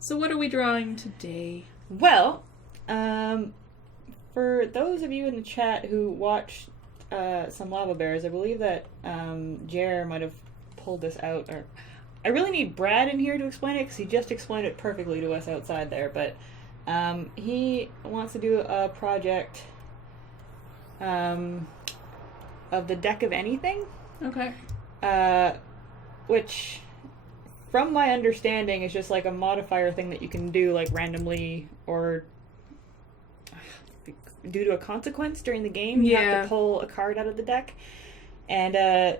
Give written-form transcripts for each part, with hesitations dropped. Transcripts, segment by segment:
So what are we drawing today? Well, for those of you in the chat who watched some Lava Bears, I believe that Jer might have pulled this out. Or I really need Brad in here to explain it, because he just explained it perfectly to us outside there. But he wants to do a project of the deck of anything. Okay. Which, from my understanding, is just like a modifier thing that you can do like randomly or due to a consequence during the game. You have to pull a card out of the deck. And,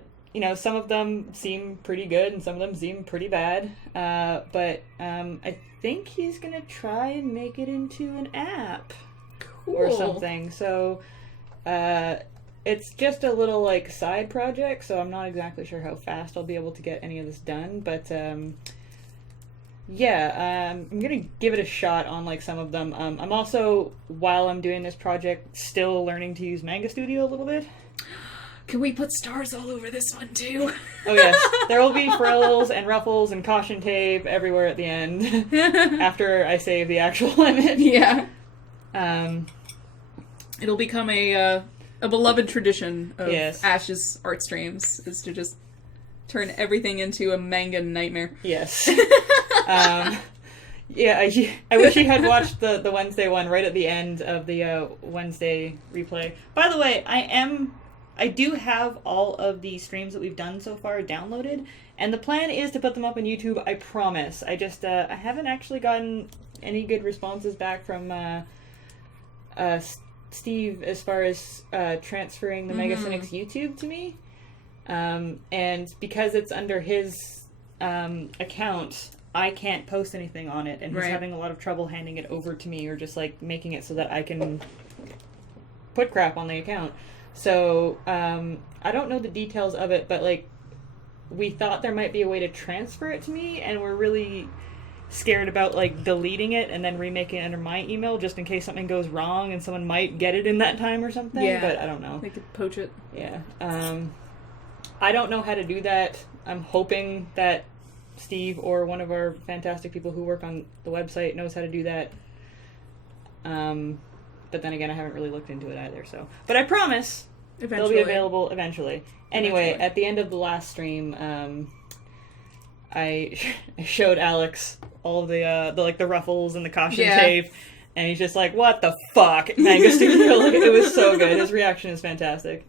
some of them seem pretty good and some of them seem pretty bad. But I think he's going to try and make it into an app. Cool. Or something. So, it's just a little, like, side project, so I'm not exactly sure how fast I'll be able to get any of this done, but, I'm gonna give it a shot on, like, some of them. I'm also, while I'm doing this project, still learning to use Manga Studio a little bit. Can we put stars all over this one, too? Oh, yes. There will be frills and ruffles and caution tape everywhere at the end, after I save the actual limit. Yeah. It'll become a beloved tradition of Ash's art streams, is to just turn everything into a manga nightmare. Yes. I wish you had watched the Wednesday one right at the end of the Wednesday replay. By the way, I do have all of the streams that we've done so far downloaded, and the plan is to put them up on YouTube, I promise. I just, I haven't actually gotten any good responses back from Steve as far as transferring the Megacynics YouTube to me. And because it's under his account, I can't post anything on it, and he's having a lot of trouble handing it over to me or just like making it so that I can put crap on the account. So I don't know the details of it, but like we thought there might be a way to transfer it to me, and we're really scared about like deleting it and then remaking it under my email just in case something goes wrong and someone might get it in that time or something. Yeah, but I don't know. They could poach it. Yeah. I don't know how to do that. I'm hoping that Steve or one of our fantastic people who work on the website knows how to do that. But then again, I haven't really looked into it either. So, but I promise they'll be available eventually. Anyway, at the end of the last stream, I showed Alex all of the ruffles and the caution tape, and he's just like, "What the fuck, Manga Studio?" Like, it was so good. His reaction is fantastic.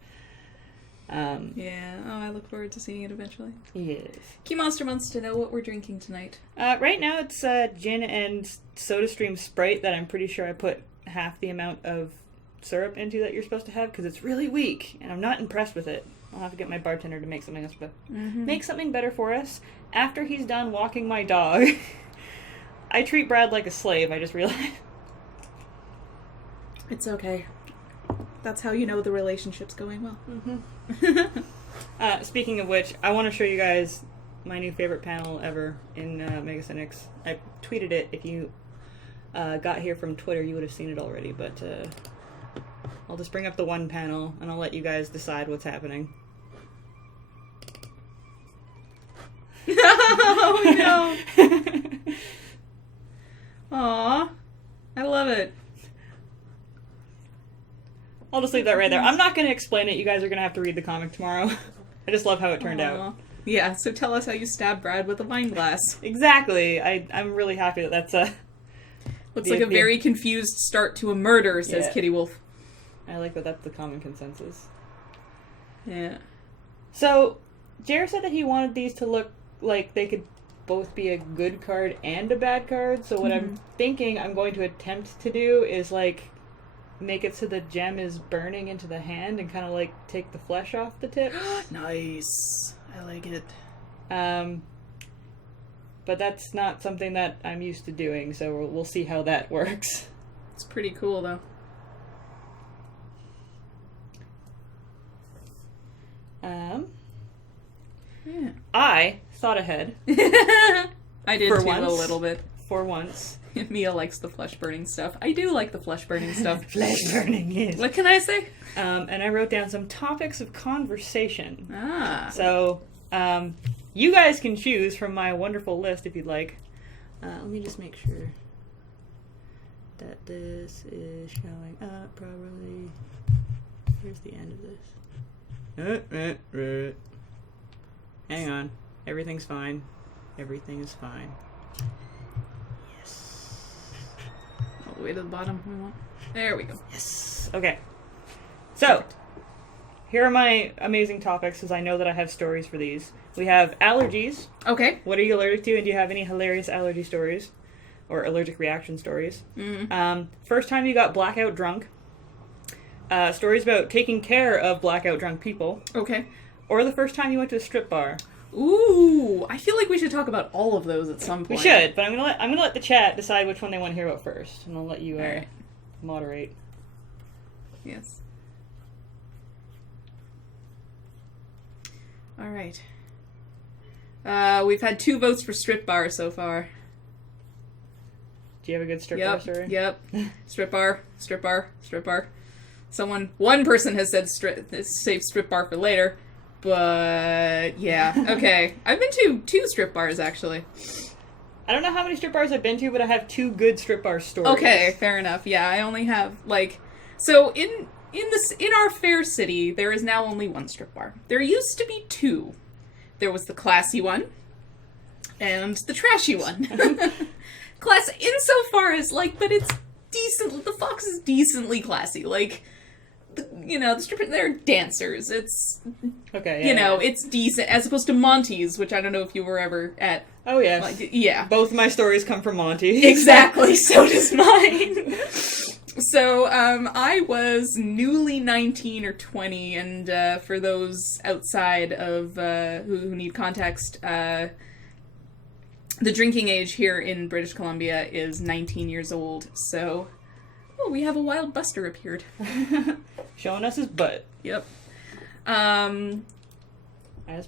I look forward to seeing it eventually. Yes. Key Monster wants to know what we're drinking tonight. Right now it's gin and SodaStream Sprite that I'm pretty sure I put half the amount of syrup into that you're supposed to have because it's really weak, and I'm not impressed with it. I'll have to get my bartender to make something else, make something better for us. After he's done walking my dog, I treat Brad like a slave, I just realized. It's okay. That's how you know the relationship's going well. Speaking of which, I want to show you guys my new favorite panel ever in Megacynics. I tweeted it. If you got here from Twitter, you would have seen it already, but I'll just bring up the one panel, and I'll let you guys decide what's happening. Oh, no. Aw. I love it. I'll just leave that right there. I'm not going to explain it. You guys are going to have to read the comic tomorrow. I just love how it turned out. Yeah, so tell us how you stabbed Brad with a wine glass. Exactly. I'm really happy that that's a... Looks like a very confused start to a murder, says Kitty Wolf. I like that that's the common consensus. Yeah. So, Jer said that he wanted these to look like they could both be a good card and a bad card. So what I'm thinking I'm going to attempt to do is, like, make it so the gem is burning into the hand and kind of, like, take the flesh off the tips. Nice. I like it. But that's not something that I'm used to doing, so we'll see how that works. It's pretty cool, though. Yeah. I thought ahead. I did too, a little bit. For once. Mia likes the flesh-burning stuff. I do like the flesh-burning stuff. Flesh-burning, yes. What can I say? And I wrote down some topics of conversation. Ah. So, you guys can choose from my wonderful list if you'd like. Let me just make sure that this is showing up properly. Here's the end of this. Hang on. Everything's fine. Everything is fine. Yes. All the way to the bottom. There we go. Yes. Okay. So, here are my amazing topics, because I know that I have stories for these. We have allergies. Okay. What are you allergic to, and do you have any hilarious allergy stories? Or allergic reaction stories? Mm-hmm. First time you got blackout drunk. Stories about taking care of blackout drunk people. Okay. Or the first time you went to a strip bar. Ooh, I feel like we should talk about all of those at some point. We should, but I'm gonna let the chat decide which one they want to hear about first, and I'll let you right. moderate. Yes. All right. We've had 2 votes for strip bar so far. Do you have a good strip bar story? Yep. Strip bar. One person has said save strip bar for later, but yeah. Okay. I've been to 2 strip bars actually. I don't know how many strip bars I've been to, but I have 2 good strip bar stories. Okay, fair enough. Yeah, I only have so in our fair city, there is now only 1 strip bar. There used to be 2. There was the classy one and the trashy one. Class insofar as but it's decent. The Fox is decently classy. The strippers, they're dancers. It's okay. It's decent as opposed to Monty's, which I don't know if you were ever at. Oh yes. Yeah. Both my stories come from Monty. Exactly. So does mine. So I was newly 19 or 20, and for those outside of who need context, the drinking age here in British Columbia is 19 years old, so we have a wild buster appeared. Showing us his butt. Yep. As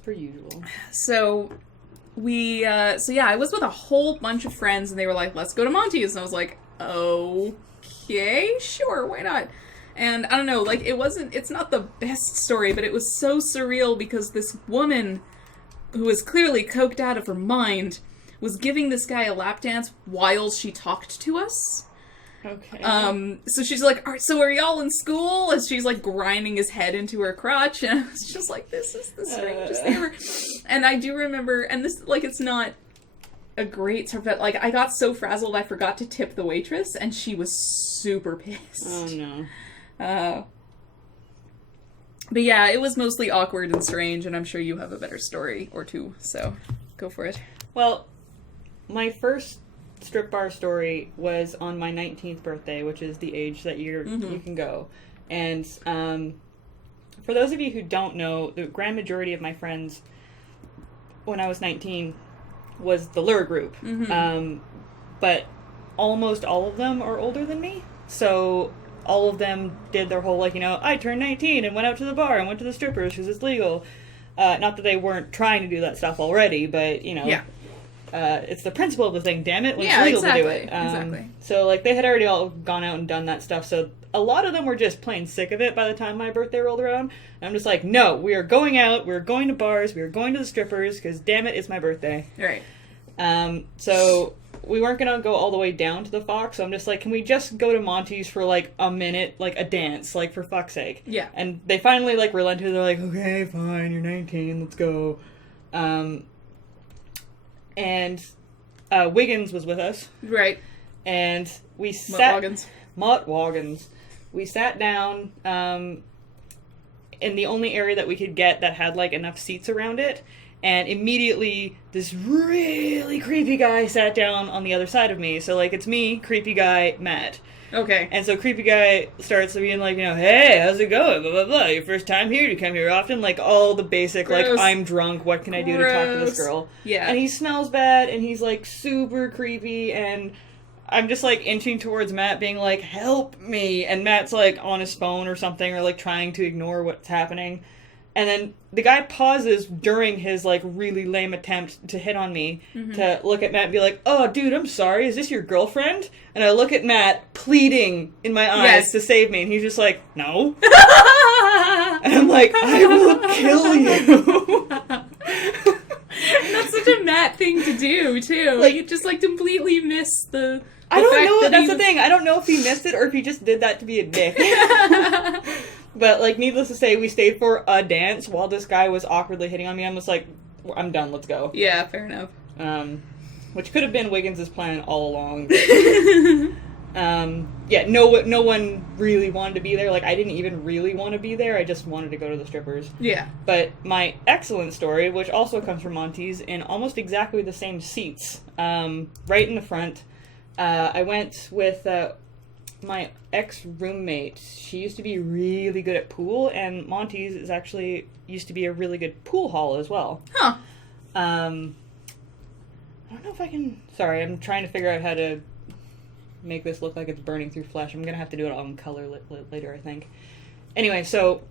per usual. So I was with a whole bunch of friends, and they were like, let's go to Monty's, and I was like, okay, sure, why not? And I don't know, it's not the best story, but it was so surreal because this woman, who was clearly coked out of her mind, was giving this guy a lap dance while she talked to us. Okay. So she's like, all right, so are y'all in school? And she's grinding his head into her crotch, and I was just like, this is the strangest thing ever. And I do remember, and this, it's not a great story, but, I got so frazzled I forgot to tip the waitress, and she was super pissed. Oh, no. But yeah, it was mostly awkward and strange, and I'm sure you have a better story or 2, so go for it. Well, my first strip bar story was on my 19th birthday, which is the age that you can go. And for those of you who don't know, the grand majority of my friends when I was 19 was the lure group. But almost all of them are older than me. So all of them did their whole, I turned 19 and went out to the bar and went to the strippers because it's legal. Not that they weren't trying to do that stuff already, but, Yeah. It's the principle of the thing, damn it, when it's legal to do it. Exactly. So, they had already all gone out and done that stuff, so a lot of them were just plain sick of it by the time my birthday rolled around. And I'm just like, no, we are going out, we're going to bars, we are going to the strippers, because damn it, it's my birthday. Right. So we weren't going to go all the way down to the Fox, so I'm just like, can we just go to Monty's for, a minute, a dance, for fuck's sake? Yeah. And they finally, relented, they're like, okay, fine, you're 19, let's go. And Wiggins was with us. Right. And we sat... Mott Woggins. We sat down in the only area that we could get that had, enough seats around it. And immediately, this really creepy guy sat down on the other side of me. So, it's me, creepy guy, Matt. Okay. And so creepy guy starts being hey, how's it going? Blah, blah, blah. Your first time here? Do you come here often? All the basic, Gross. I'm drunk. What can I do to talk to this girl? Yeah. And he smells bad, and he's, super creepy, and I'm just, inching towards Matt, being help me. And Matt's, on his phone or something, or, trying to ignore what's happening. And then the guy pauses during his, really lame attempt to hit on me to look at Matt and be like, oh, dude, I'm sorry. Is this your girlfriend? And I look at Matt, pleading in my eyes to save me. And he's just like, no. And I'm like, I will kill you. That's such a Matt thing to do, too. Like, it just, like, completely missed the I don't know. That's the thing. I don't know if he missed it or if he just did that to be a dick. But, like, needless to say, we stayed for a dance while this guy was awkwardly hitting on me. I'm just like, I'm done. Let's go. Yeah, fair enough. Which could have been Wiggins' plan all along. Yeah, no one really wanted to be there. Like, I didn't even really want to be there. I just wanted to go to the strippers. Yeah. But my excellent story, which also comes from Monty's, in almost exactly the same seats, right in the front. I went with my ex-roommate. She used to be really good at pool, and Monty's is actually used to be a really good pool hall as well. Huh. I don't know if I can... Sorry, I'm trying to figure out how to make this look like it's burning through flesh. I'm going to have to do it all in color later, I think. Anyway, so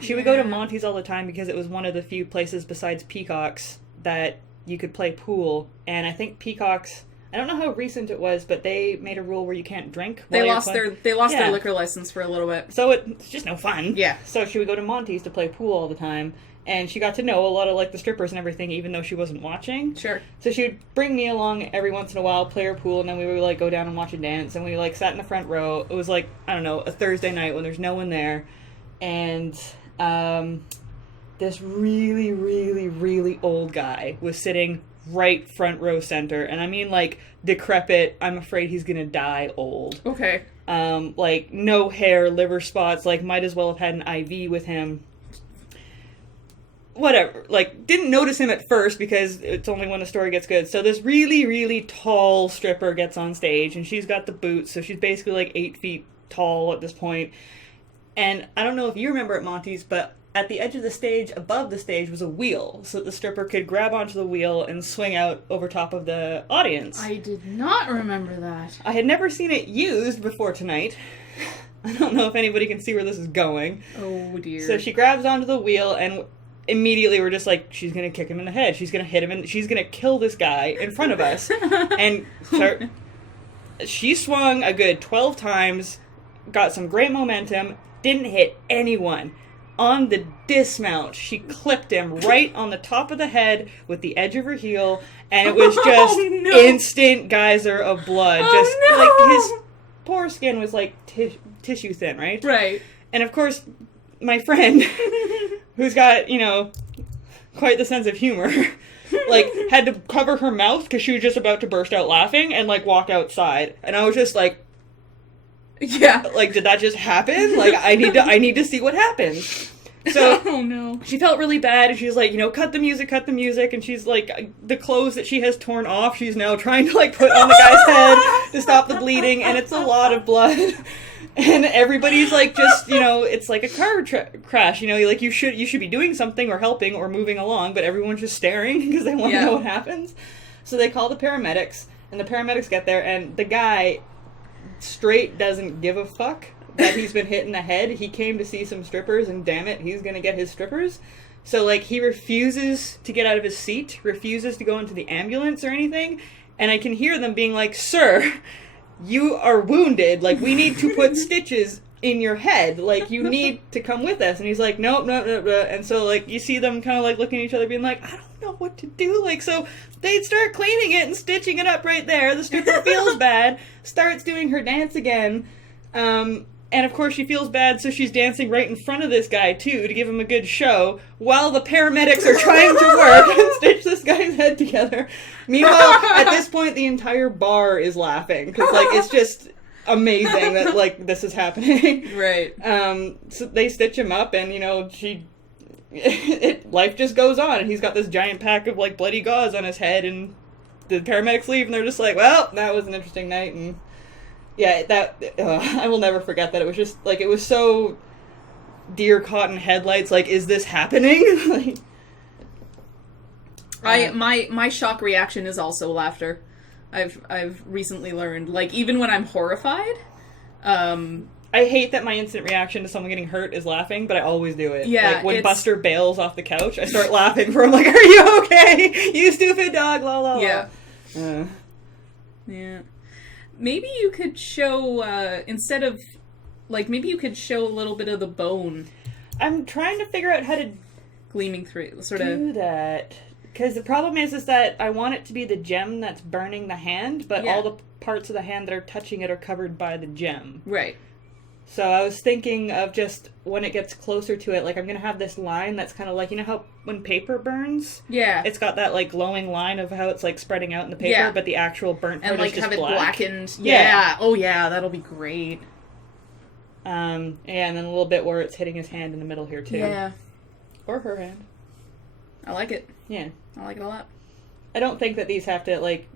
she would go to Monty's all the time because it was one of the few places besides Peacock's that you could play pool. And I think Peacock's... I don't know how recent it was, but they made a rule where you can't drink. They lost their liquor license for a little bit. So it's just no fun. Yeah. So she would go to Monty's to play pool all the time, and she got to know a lot of, like, the strippers and everything, even though she wasn't watching. Sure. So she would bring me along every once in a while, play her pool, and then we would, like, go down and watch a dance, and we, like, sat in the front row. It was, like, I don't know, a Thursday night when there's no one there, and this really, really, really old guy was sitting right front row center, and I mean, like, decrepit, I'm afraid he's gonna die old. Okay. Like, no hair, liver spots, like, might as well have had an IV with him. Whatever. Like, didn't notice him at first because it's only when the story gets good. So this really, really tall stripper gets on stage, and she's got the boots, so she's basically, like, 8 feet tall at this point. And I don't know if you remember at Monty's, but at the edge of the stage, above the stage, was a wheel, so that the stripper could grab onto the wheel and swing out over top of the audience. I did not remember that. I had never seen it used before tonight. I don't know if anybody can see where this is going. Oh, dear. So she grabs onto the wheel, and immediately we're just like, she's gonna kick him in the head. She's gonna hit him, and she's gonna kill this guy in front of us. And she swung a good 12 times, got some great momentum, didn't hit anyone. On the dismount, she clipped him right on the top of the head with the edge of her heel, and it was just instant geyser of blood. Like, his poor skin was like tissue thin, right? Right. And of course, my friend, who's got, quite the sense of humor, like, had to cover her mouth because she was just about to burst out laughing and, like, walk outside. And I was just like, yeah. Like, did that just happen? Like, I need to see what happens. So, oh no. She felt really bad, and she's like, cut the music, and she's like, the clothes that she has torn off, she's now trying to, like, put on the guy's head to stop the bleeding, and it's a lot of blood. And everybody's like, just, it's like a car crash, like, you should be doing something or helping or moving along, but everyone's just staring because they want to know what happens. So they call the paramedics, and the paramedics get there, and the guy straight doesn't give a fuck that he's been hit in the head. He came to see some strippers, and damn it, he's gonna get his strippers. So, like, he refuses to get out of his seat, refuses to go into the ambulance or anything, and I can hear them being like, "Sir, you are wounded, like, we need to put stitches in your head, like, you need to come with us." And he's like, nope. And so, like, you see them kind of, like, looking at each other being like, I don't know what to do. Like, so they'd start cleaning it and stitching it up right there. The stripper feels bad, starts doing her dance again, and of course she feels bad, so she's dancing right in front of this guy, too, to give him a good show, while the paramedics are trying to work and stitch this guy's head together. Meanwhile, at this point, the entire bar is laughing, because, like, it's just amazing that, like, this is happening. Right. So they stitch him up, and, life just goes on, and he's got this giant pack of, like, bloody gauze on his head, and the paramedics leave, and they're just like, well, that was an interesting night, and yeah, I will never forget that. It was just, like, it was so deer caught in headlights, like, is this happening? Like, my shock reaction is also laughter. I've recently learned, like, even when I'm horrified, I hate that my instant reaction to someone getting hurt is laughing, but I always do it. Yeah, like, when Buster bails off the couch, I start laughing for him, like, are you okay? You stupid dog, la la la. Yeah. Yeah. Maybe you could show, instead of, like, maybe you could show a little bit of the bone. I'm trying to figure out how to gleaming through, sort do of. that. Because the problem is that I want it to be the gem that's burning the hand, but all the parts of the hand that are touching it are covered by the gem. Right. So I was thinking of just when it gets closer to it, like I'm going to have this line that's kind of like, you know how when paper burns? Yeah. It's got that like glowing line of how it's like spreading out in the paper, but the actual burnt part and like is just have black. it blackened. Yeah. Oh yeah, that'll be great. And then a little bit where it's hitting his hand in the middle here too. Yeah. Or her hand. I like it. Yeah. I like it a lot. I don't think that these have to, like,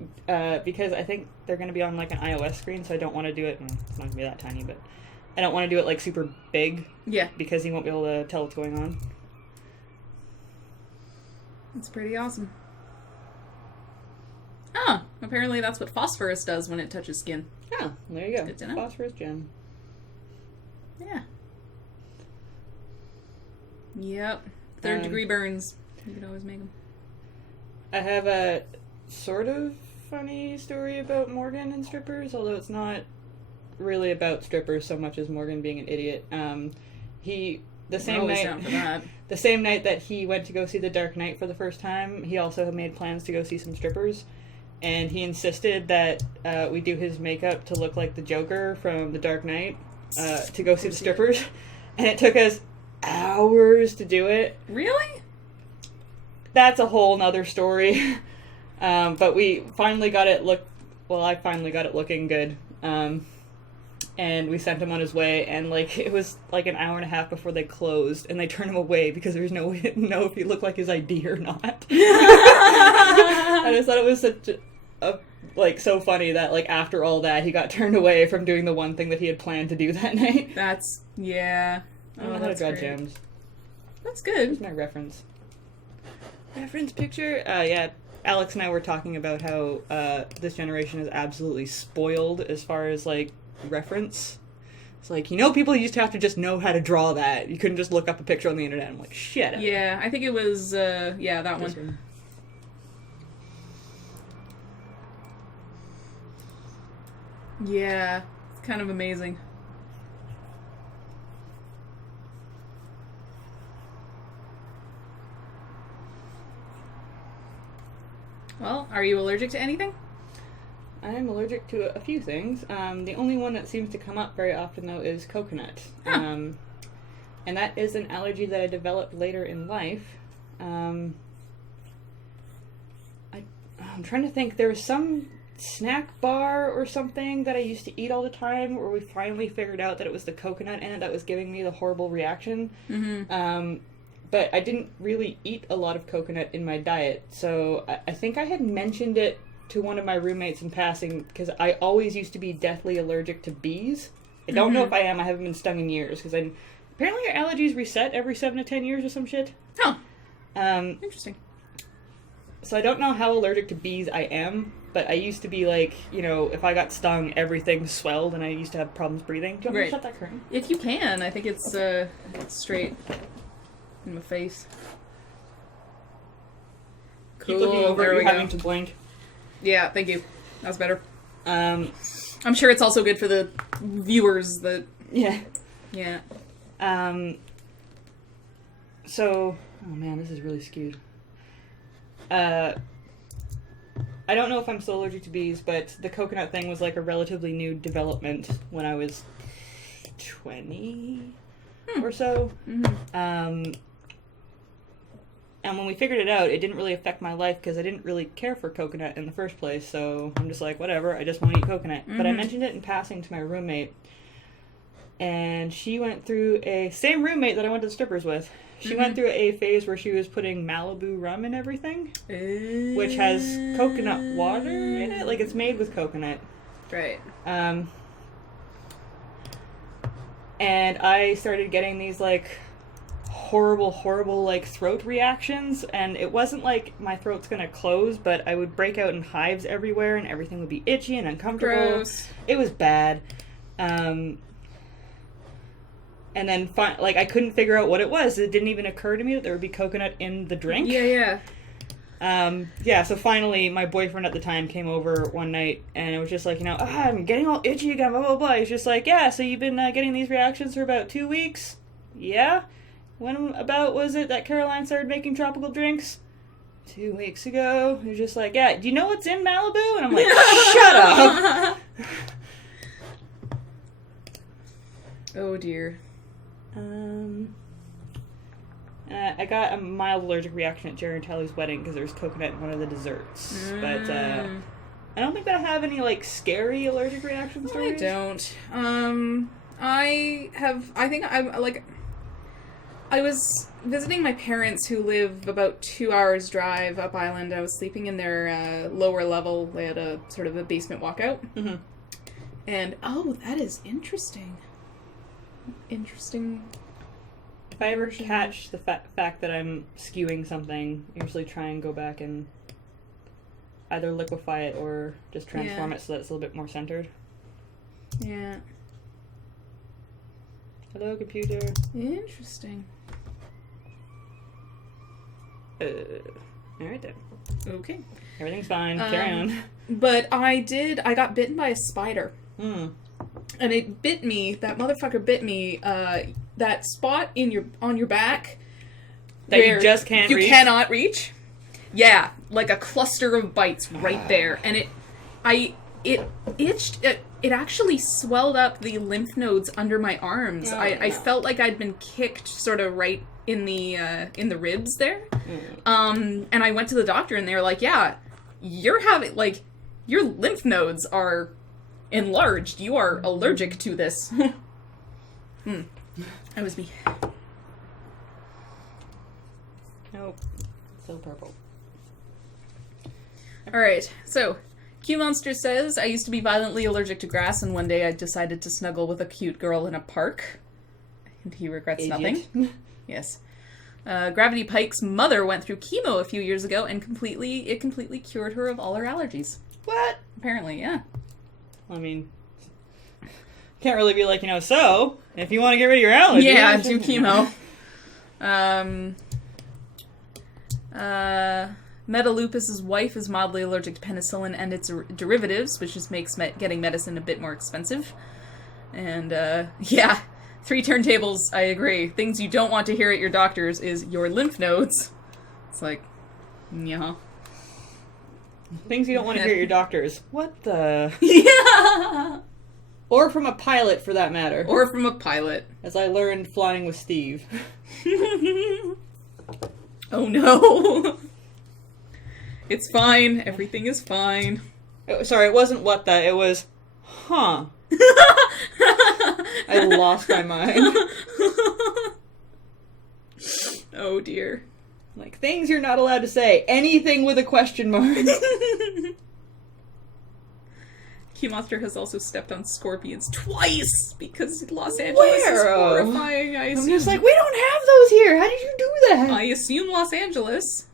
because I think they're going to be on, like, an iOS screen, so I don't want to do it, it's not going to be that tiny, but I don't want to do it, like, super big. Yeah. Because he won't be able to tell what's going on. It's pretty awesome. Oh, apparently that's what phosphorus does when it touches skin. Oh, there you go. Good to know. Phosphorus gem. Yeah. Yep. Third degree burns. You can always make them. I have a sort of funny story about Morgan and strippers, although it's not really about strippers so much as Morgan being an idiot. The same night that he went to go see The Dark Knight for the first time, he also had made plans to go see some strippers, and he insisted that we do his makeup to look like the Joker from The Dark Knight to go see the strippers, and it took us hours to do it. Really? That's a whole nother story. But we finally got it I finally got it looking good. And we sent him on his way, and like it was like an hour and a half before they closed, and they turned him away because there was no way to know if he looked like his ID or not. I just thought it was such like so funny that like after all that he got turned away from doing the one thing that he had planned to do that night. That's I don't know how to draw gems. That's good. Here's my reference picture. Yeah, Alex and I were talking about how this generation is absolutely spoiled as far as like reference. It's like, people used to have to just know how to draw that. You couldn't just look up a picture on the internet. I'm like, shit. Yeah, I think it was that one. Yeah, it's kind of amazing. Well, are you allergic to anything? I'm allergic to a few things. The only one that seems to come up very often, though, is coconut. Huh. And that is an allergy that I developed later in life. I'm trying to think. There was some snack bar or something that I used to eat all the time where we finally figured out that it was the coconut in it that was giving me the horrible reaction. Mm-hmm. But I didn't really eat a lot of coconut in my diet. So I think I had mentioned it to one of my roommates in passing because I always used to be deathly allergic to bees. I don't know if I am. I haven't been stung in years because apparently your allergies reset every 7 to 10 years or some shit. Oh. Interesting. So I don't know how allergic to bees I am, but I used to be like, if I got stung, everything swelled and I used to have problems breathing. Do you want me to shut that curtain? If you can, I think it's straight in my face. Keep looking over there you we having go. to blink. Yeah, thank you. That was better. I'm sure it's also good for the viewers that... Yeah. Yeah. So... Oh man, this is really skewed. I don't know if I'm still allergic to bees, but the coconut thing was like a relatively new development when I was 20 or so. Mm-hmm. And when we figured it out, it didn't really affect my life because I didn't really care for coconut in the first place, so I'm just like, whatever, I just want to eat coconut. Mm-hmm. But I mentioned it in passing to my roommate, and she went through same roommate that I went to the strippers with. She went through a phase where she was putting Malibu rum in everything, which has coconut water in it. Like, it's made with coconut. Right. And I started getting these, like, horrible, like, throat reactions. And it wasn't like my throat's gonna close, but I would break out in hives everywhere, and everything would be itchy and uncomfortable. Gross. It was bad. And then, I couldn't figure out what it was. It didn't even occur to me that there would be coconut in the drink. Yeah. So finally, my boyfriend at the time came over one night, and it was just like, I'm getting all itchy again, blah, blah, blah. He's just like, yeah, so you've been getting these reactions for about 2 weeks? Yeah? When about was it that Caroline started making tropical drinks? 2 weeks ago. You're just like, yeah, do you know what's in Malibu? And I'm like, shut up. Oh dear. I got a mild allergic reaction at Jerry and Tally's wedding because there was coconut in one of the desserts. But I don't think that I have any, like, scary allergic reaction stories. I don't. I was visiting my parents who live about 2 hours drive up island. I was sleeping in their lower level. They had a sort of a basement walkout. Mm-hmm. And, that is interesting. Interesting. If I ever catch the fact that I'm skewing something, I usually try and go back and either liquefy it or just transform it so that it's a little bit more centered. Yeah. Hello, computer. Interesting. Alright then. Okay. Everything's fine. Carry on. But I got bitten by a spider. Mm. And it bit me, that motherfucker bit me, that spot on your back. That you just can't reach? You cannot reach. Yeah, like a cluster of bites right there. And it itched, it actually swelled up the lymph nodes under my arms. I felt like I'd been kicked sort of right in the ribs there. And I went to the doctor and they were like, yeah, you're having, like, your lymph nodes are enlarged. You are allergic to this. That was me. Nope. So purple. Alright, so Q Monster says, I used to be violently allergic to grass, and one day I decided to snuggle with a cute girl in a park. And he regrets nothing. Yes. Gravity Pike's mother went through chemo a few years ago, and it completely cured her of all her allergies. What? Apparently, yeah. I mean, can't really be like, so, if you want to get rid of your allergies... Yeah, do chemo. Metalupus's wife is mildly allergic to penicillin and its derivatives, which just makes getting medicine a bit more expensive. And, 3 turntables, I agree. Things you don't want to hear at your doctor's is your lymph nodes. It's like, yeah. Things you don't want to hear at your doctor's. What the... Yeah! Or from a pilot, for that matter. Or from a pilot. As I learned flying with Steve. Oh no! It's fine. Everything is fine. Sorry, it wasn't what the, it was, huh. I lost my mind. Oh dear. Like, things you're not allowed to say. Anything with a question mark. Q-Monster has also stepped on scorpions twice because Los Angeles is horrifying. I'm just like, we don't have those here. How did you do that? I assume Los Angeles.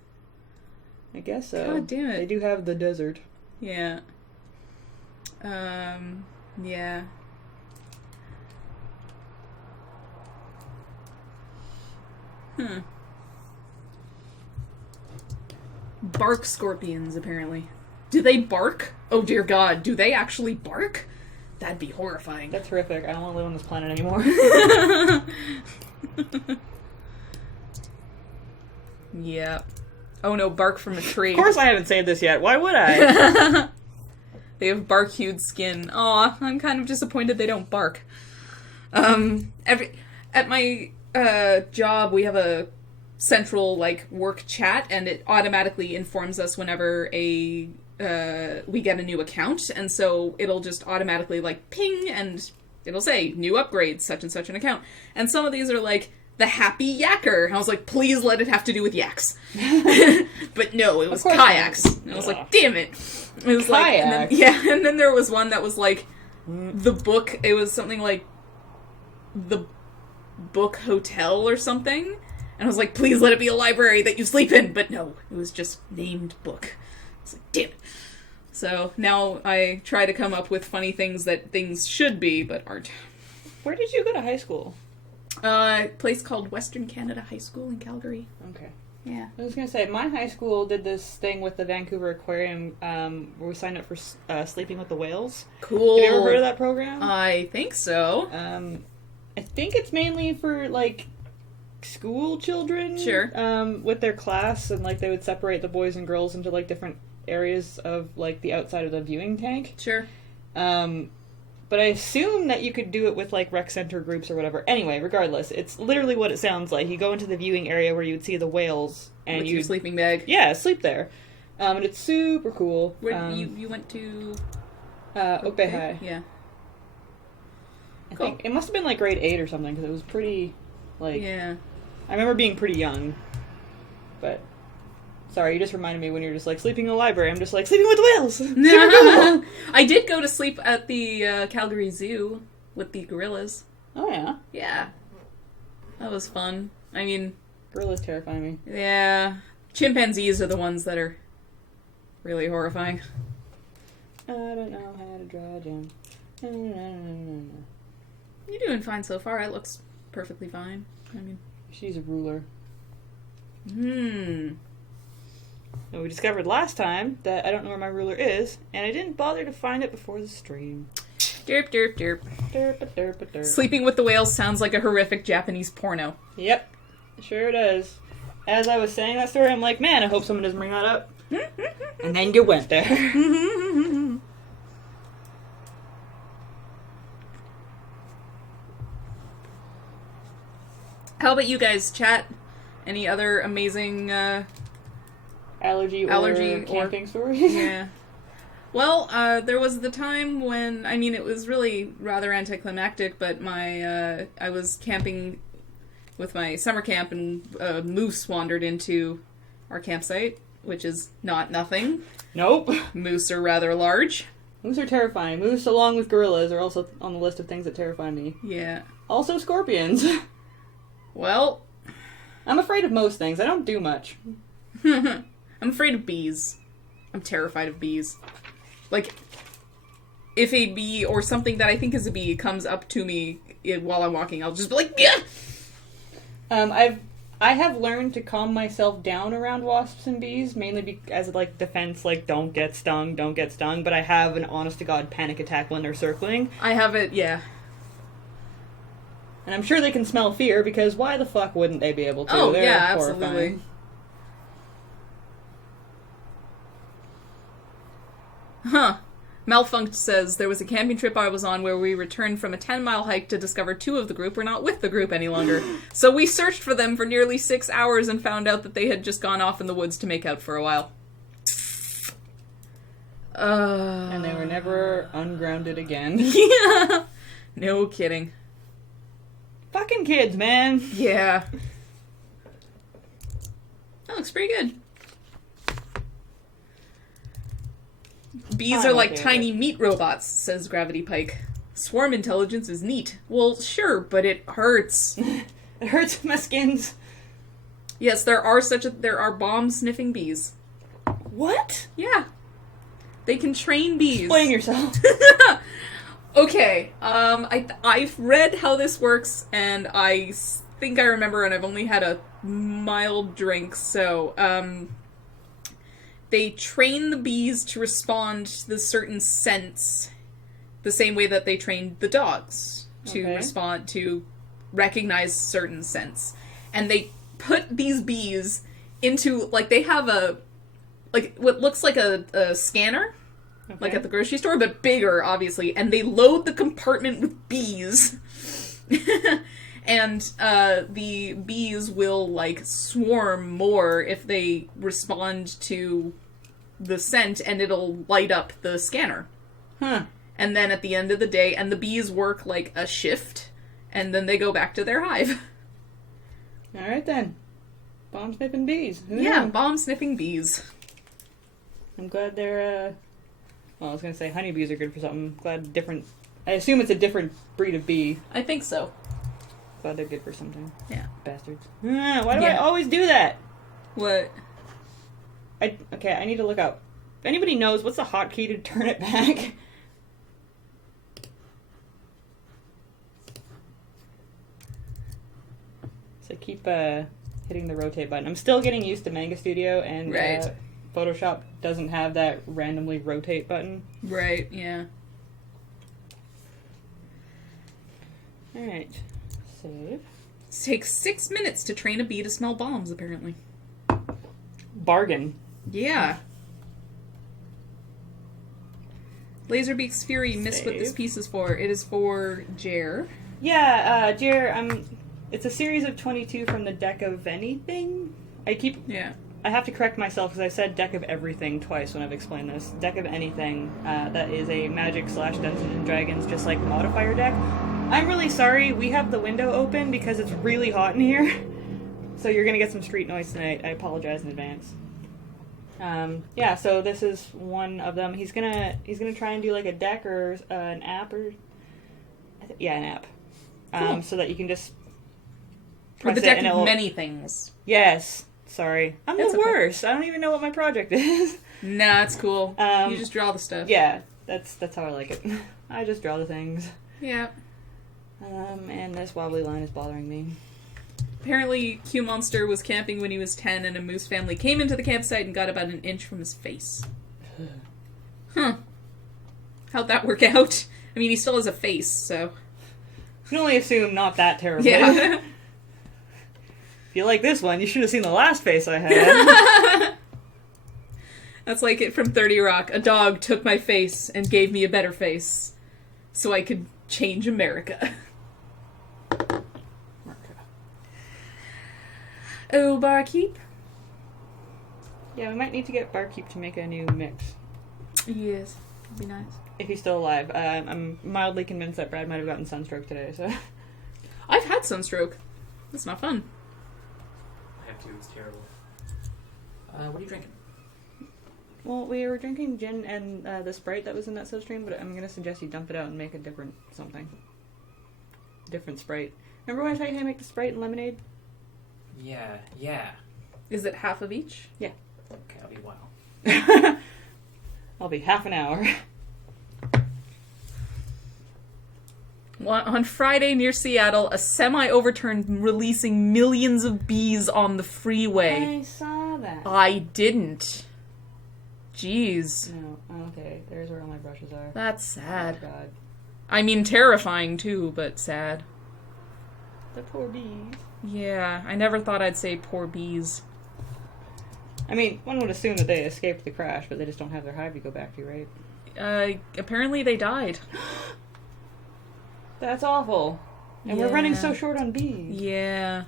I guess so. God damn it. They do have the desert. Yeah. Yeah. Bark scorpions, apparently. Do they bark? Oh dear God, do they actually bark? That'd be horrifying. That's horrific. I don't want to live on this planet anymore. Yeah. Oh no, bark from a tree. Of course I haven't saved this yet. Why would I? They have bark-hued skin. Aw, I'm kind of disappointed they don't bark. At my job, we have a central, work chat, and it automatically informs us whenever we get a new account, and so it'll just automatically, ping, and it'll say, new upgrades, such and such an account. And some of these are the happy yakker. And I was like, please let it have to do with yaks. But no, it was kayaks. And I was like, damn it. It was kayaks? And then there was one that was the book, it was something like the book hotel or something. And I was like, please let it be a library that you sleep in. But no, it was just named book. I was like, damn it. So now I try to come up with funny things that things should be, but aren't. Where did you go to high school? A place called Western Canada High School in Calgary. Okay. Yeah. I was going to say, my high school did this thing with the Vancouver Aquarium where we signed up for Sleeping with the Whales. Cool. Have you ever heard of that program? I think so. I think it's mainly for, school children. Sure. With their class, and like they would separate the boys and girls into like different areas of like the outside of the viewing tank. Sure. But I assume that you could do it with like rec center groups or whatever. Anyway, regardless, it's literally what it sounds like. You go into the viewing area where you would see the whales, and With your sleeping bag. Yeah, sleep there. And it's super cool. Where you went to? Ope High. Yeah. I Cool. think it must have been like grade 8 or something, because it was pretty, like... Yeah. I remember being pretty young. But... Sorry, you just reminded me when you're just like, sleeping in the library. I'm just like, sleeping with the whales! Super cool! I did go to sleep at the Calgary Zoo with the gorillas. Oh, yeah. Yeah. That was fun. I mean... Gorillas terrify me. Yeah. Chimpanzees are the ones that are really horrifying. I don't know how to draw a gem. You're doing fine so far. It looks perfectly fine. I mean... She's a ruler. Hmm. And we discovered last time that I don't know where my ruler is, and I didn't bother to find it before the stream. Derp, derp, derp. Derp. Sleeping with the whales sounds like a horrific Japanese porno. Yep. Sure does. As I was saying that story, I'm like, man, I hope someone doesn't bring that up. And then you went there. How about you guys, chat? Any other amazing, Allergy or camping stories? Yeah. Well, there was the time when, I mean, it was really rather anticlimactic, but I was camping with my summer camp, and a moose wandered into our campsite, which is not nothing. Nope. Moose are rather large. Moose are terrifying. Moose, along with gorillas, are also on the list of things that terrify me. Yeah. Also scorpions. Well... I'm afraid of most things. I don't do much. I'm afraid of bees. I'm terrified of bees. Like, if a bee or something that I think is a bee comes up to me while I'm walking, I'll just be like, yeah! I have learned to calm myself down around wasps and bees, mainly as like defense, like don't get stung, but I have an honest to God panic attack when they're circling. I have it, yeah. And I'm sure they can smell fear, because why the fuck wouldn't they be able to? Oh, They're yeah, horrifying. absolutely. Huh. Malfunct says, there was a camping trip I was on where we returned from a 10-mile hike to discover 2 of the group were not with the group any longer. So we searched for them for nearly 6 hours and found out that they had just gone off in the woods to make out for a while. And they were never ungrounded again. Yeah. No kidding. Fucking kids, man. Yeah. That looks pretty good. Bees are like tiny meat robots, says Gravity Pike. Swarm intelligence is neat. Well, sure, but it hurts. It hurts my skins. Yes, there are bomb-sniffing bees. What? Yeah. They can train bees. Explain yourself. Okay, I've read how this works, and I think I remember, and I've only had a mild drink, so, they train the bees to respond to the certain scents, the same way that they trained the dogs to recognize certain scents. And they put these bees into, like, they have what looks like a scanner, like at the grocery store, but bigger, obviously, and they load the compartment with bees. And the bees will, like, swarm more if they respond to the scent, and it'll light up the scanner. Huh. And then at the end of the day, and the bees work like a shift, and then they go back to their hive. Alright then. Bomb-sniffing bees. Who Yeah, knew? bomb-sniffing bees. I'm glad they're, well, I was gonna say honeybees are good for something. Glad different... I assume it's a different breed of bee. I think so. Glad they're good for something. Yeah. Bastards. Why do I always do that? What? Okay, I need to look up. If anybody knows, what's the hotkey to turn it back? So keep hitting the rotate button. I'm still getting used to Manga Studio, and Right. Photoshop doesn't have that randomly rotate button. Right, yeah. Alright. Save. It takes 6 minutes to train a bee to smell bombs, apparently. Bargain. Yeah. Laserbeak's Fury missed what this Save. piece is for. It is for Jer. Yeah, Jer, it's a series of 22 from the deck of anything. Yeah. I have to correct myself because I said deck of everything twice when I've explained this. Deck of anything, that is a Magic / Dungeons and Dragons, just like modifier deck. I'm really sorry, we have the window open because it's really hot in here. So you're gonna get some street noise tonight. I apologize in advance. Yeah, so this is one of them. He's gonna try and do like a deck or an app or... an app. Cool. So that you can just Or press the it deck and of it'll... many things. Yes. Sorry. I'm That's the okay. worst. I don't even know what my project is. Nah, it's cool. You just draw the stuff. Yeah, that's how I like it. I just draw the things. Yeah. And this wobbly line is bothering me. Apparently, Q Monster was camping when he was 10, and a moose family came into the campsite and got about an inch from his face. Huh. How'd that work out? I mean, he still has a face, so... You can only assume not that terrible. Yeah. If you like this one, you should have seen the last face I had. That's like it from 30 Rock. A dog took my face and gave me a better face, so I could change America. Oh, barkeep. Yeah, we might need to get Barkeep to make a new mix. Yes, that'd be nice. If he's still alive. I'm mildly convinced that Brad might have gotten sunstroke today, so... I've had sunstroke. It's not fun. I have to. It's terrible. What are you drinking? Well, we were drinking gin and the Sprite that was in that soda stream, but I'm going to suggest you dump it out and make a different something. Different Sprite. Remember when I taught you how to make the Sprite and lemonade? Yeah. Is it half of each? Yeah. Okay, I'll be a while. I'll be half an hour. On Friday near Seattle, a semi overturned releasing millions of bees on the freeway. I saw that. I didn't. Jeez. No, okay. There's where all my brushes are. That's sad. Oh, God. I mean, terrifying too, but sad. The poor bees. Yeah, I never thought I'd say poor bees. I mean, one would assume that they escaped the crash, but they just don't have their hive to go back to, right? Apparently they died. That's awful. And we're running so short on bees. Yeah.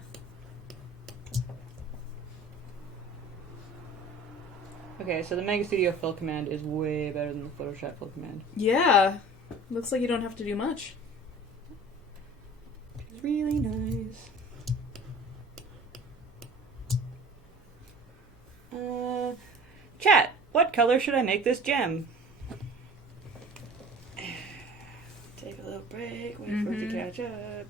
Okay, so the Mega Studio fill command is way better than the Photoshop fill command. Yeah. Looks like you don't have to do much. It's really nice. Chat, what color should I make this gem? Take a little break, wait for it to catch up.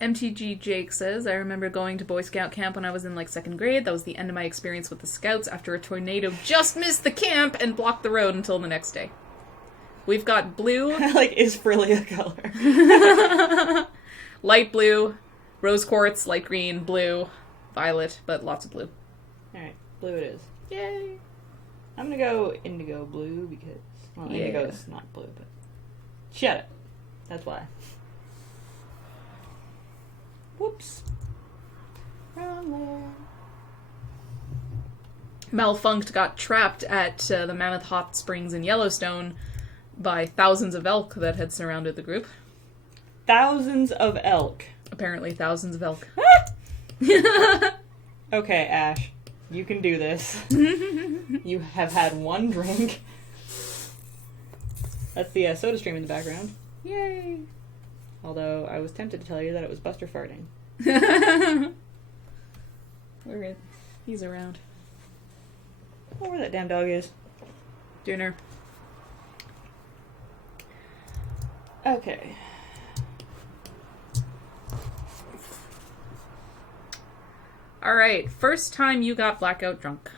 MTG Jake says, I remember going to Boy Scout camp when I was in like 2nd grade. That was the end of my experience with the Scouts after a tornado just missed the camp and blocked the road until the next day. We've got blue. Like, is frilly a color? Light blue, rose quartz, light green, blue, violet, but lots of blue. Alright, blue it is. Yay. I'm gonna go indigo blue because, well, Yeah. indigo's not blue, but... Shut up. That's why. Whoops. Wrong layer. Malfunct got trapped at the Mammoth Hot Springs in Yellowstone by thousands of elk that had surrounded the group. Thousands of elk. Apparently thousands of elk. Okay, Ash. You can do this. You have had one drink. That's the soda stream in the background. Yay. Although, I was tempted to tell you that it was Buster farting. Where is... He's around. Oh, where that damn dog is. Dinner. Okay. Alright, first time you got blackout drunk.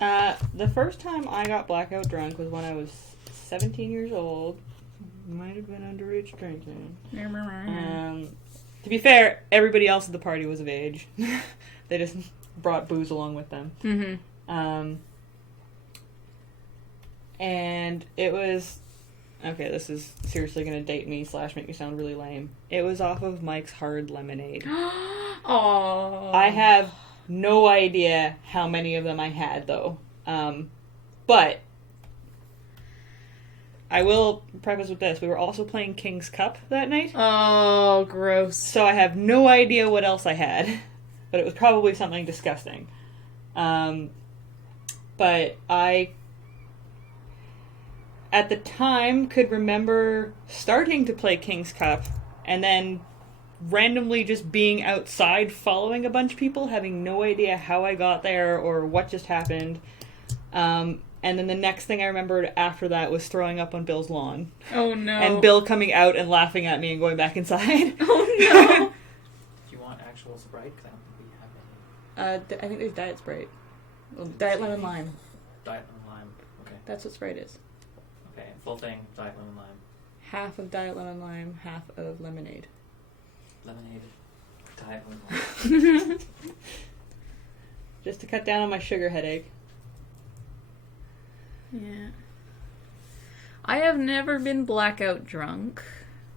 The first time I got blackout drunk was when I was 17 years old. Might have been underage drinking. To be fair, everybody else at the party was of age. They just brought booze along with them. Mm-hmm. And it was... Okay, this is seriously gonna date me / make me sound really lame. It was off of Mike's Hard Lemonade. Aww. I have no idea how many of them I had, though. But I will preface with this. We were also playing King's Cup that night. Oh, gross. So I have no idea what else I had. But it was probably something disgusting. But I, at the time, could remember starting to play King's Cup and then randomly just being outside following a bunch of people, having no idea how I got there or what just happened. And then the next thing I remembered after that was throwing up on Bill's lawn. Oh no. And Bill coming out and laughing at me and going back inside. Oh no. Do you want actual Sprite? Because I don't think we have any. I think there's Diet Sprite. Well, Diet Lemon Lime. Diet lemon lime. Okay. That's what Sprite is. Okay. Full thing. Diet lemon lime. Half of Diet Lemon Lime, half of lemonade. Lemonade. Diet lemon lime. Just to cut down on my sugar headache. Yeah. I have never been blackout drunk.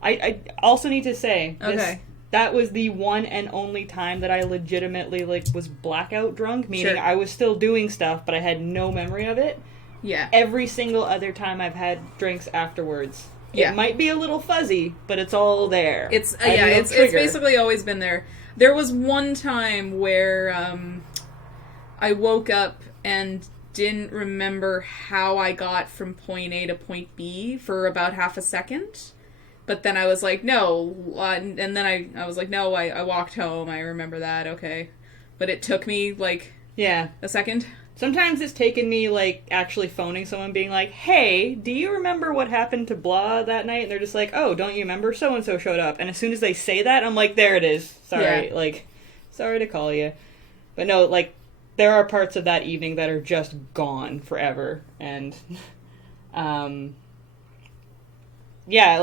I also need to say, Okay. that was the one and only time that I legitimately, was blackout drunk, meaning Sure. I was still doing stuff, but I had no memory of it. Yeah. Every single other time I've had drinks afterwards. Yeah. It might be a little fuzzy, but it's all there. It's I have no it's trigger. basically always been there. There was one time where I woke up and didn't remember how I got from point A to point B for about half a second. But then I was like, no. And then I was like, no, I walked home. I remember that. Okay. But it took me, Yeah. a second. Sometimes it's taken me, actually phoning someone being like, hey, do you remember what happened to blah that night? And they're just like, oh, don't you remember? So-and-so showed up. And as soon as they say that, I'm like, there it is. Sorry. Yeah. Sorry to call you. But no, there are parts of that evening that are just gone forever. And, yeah,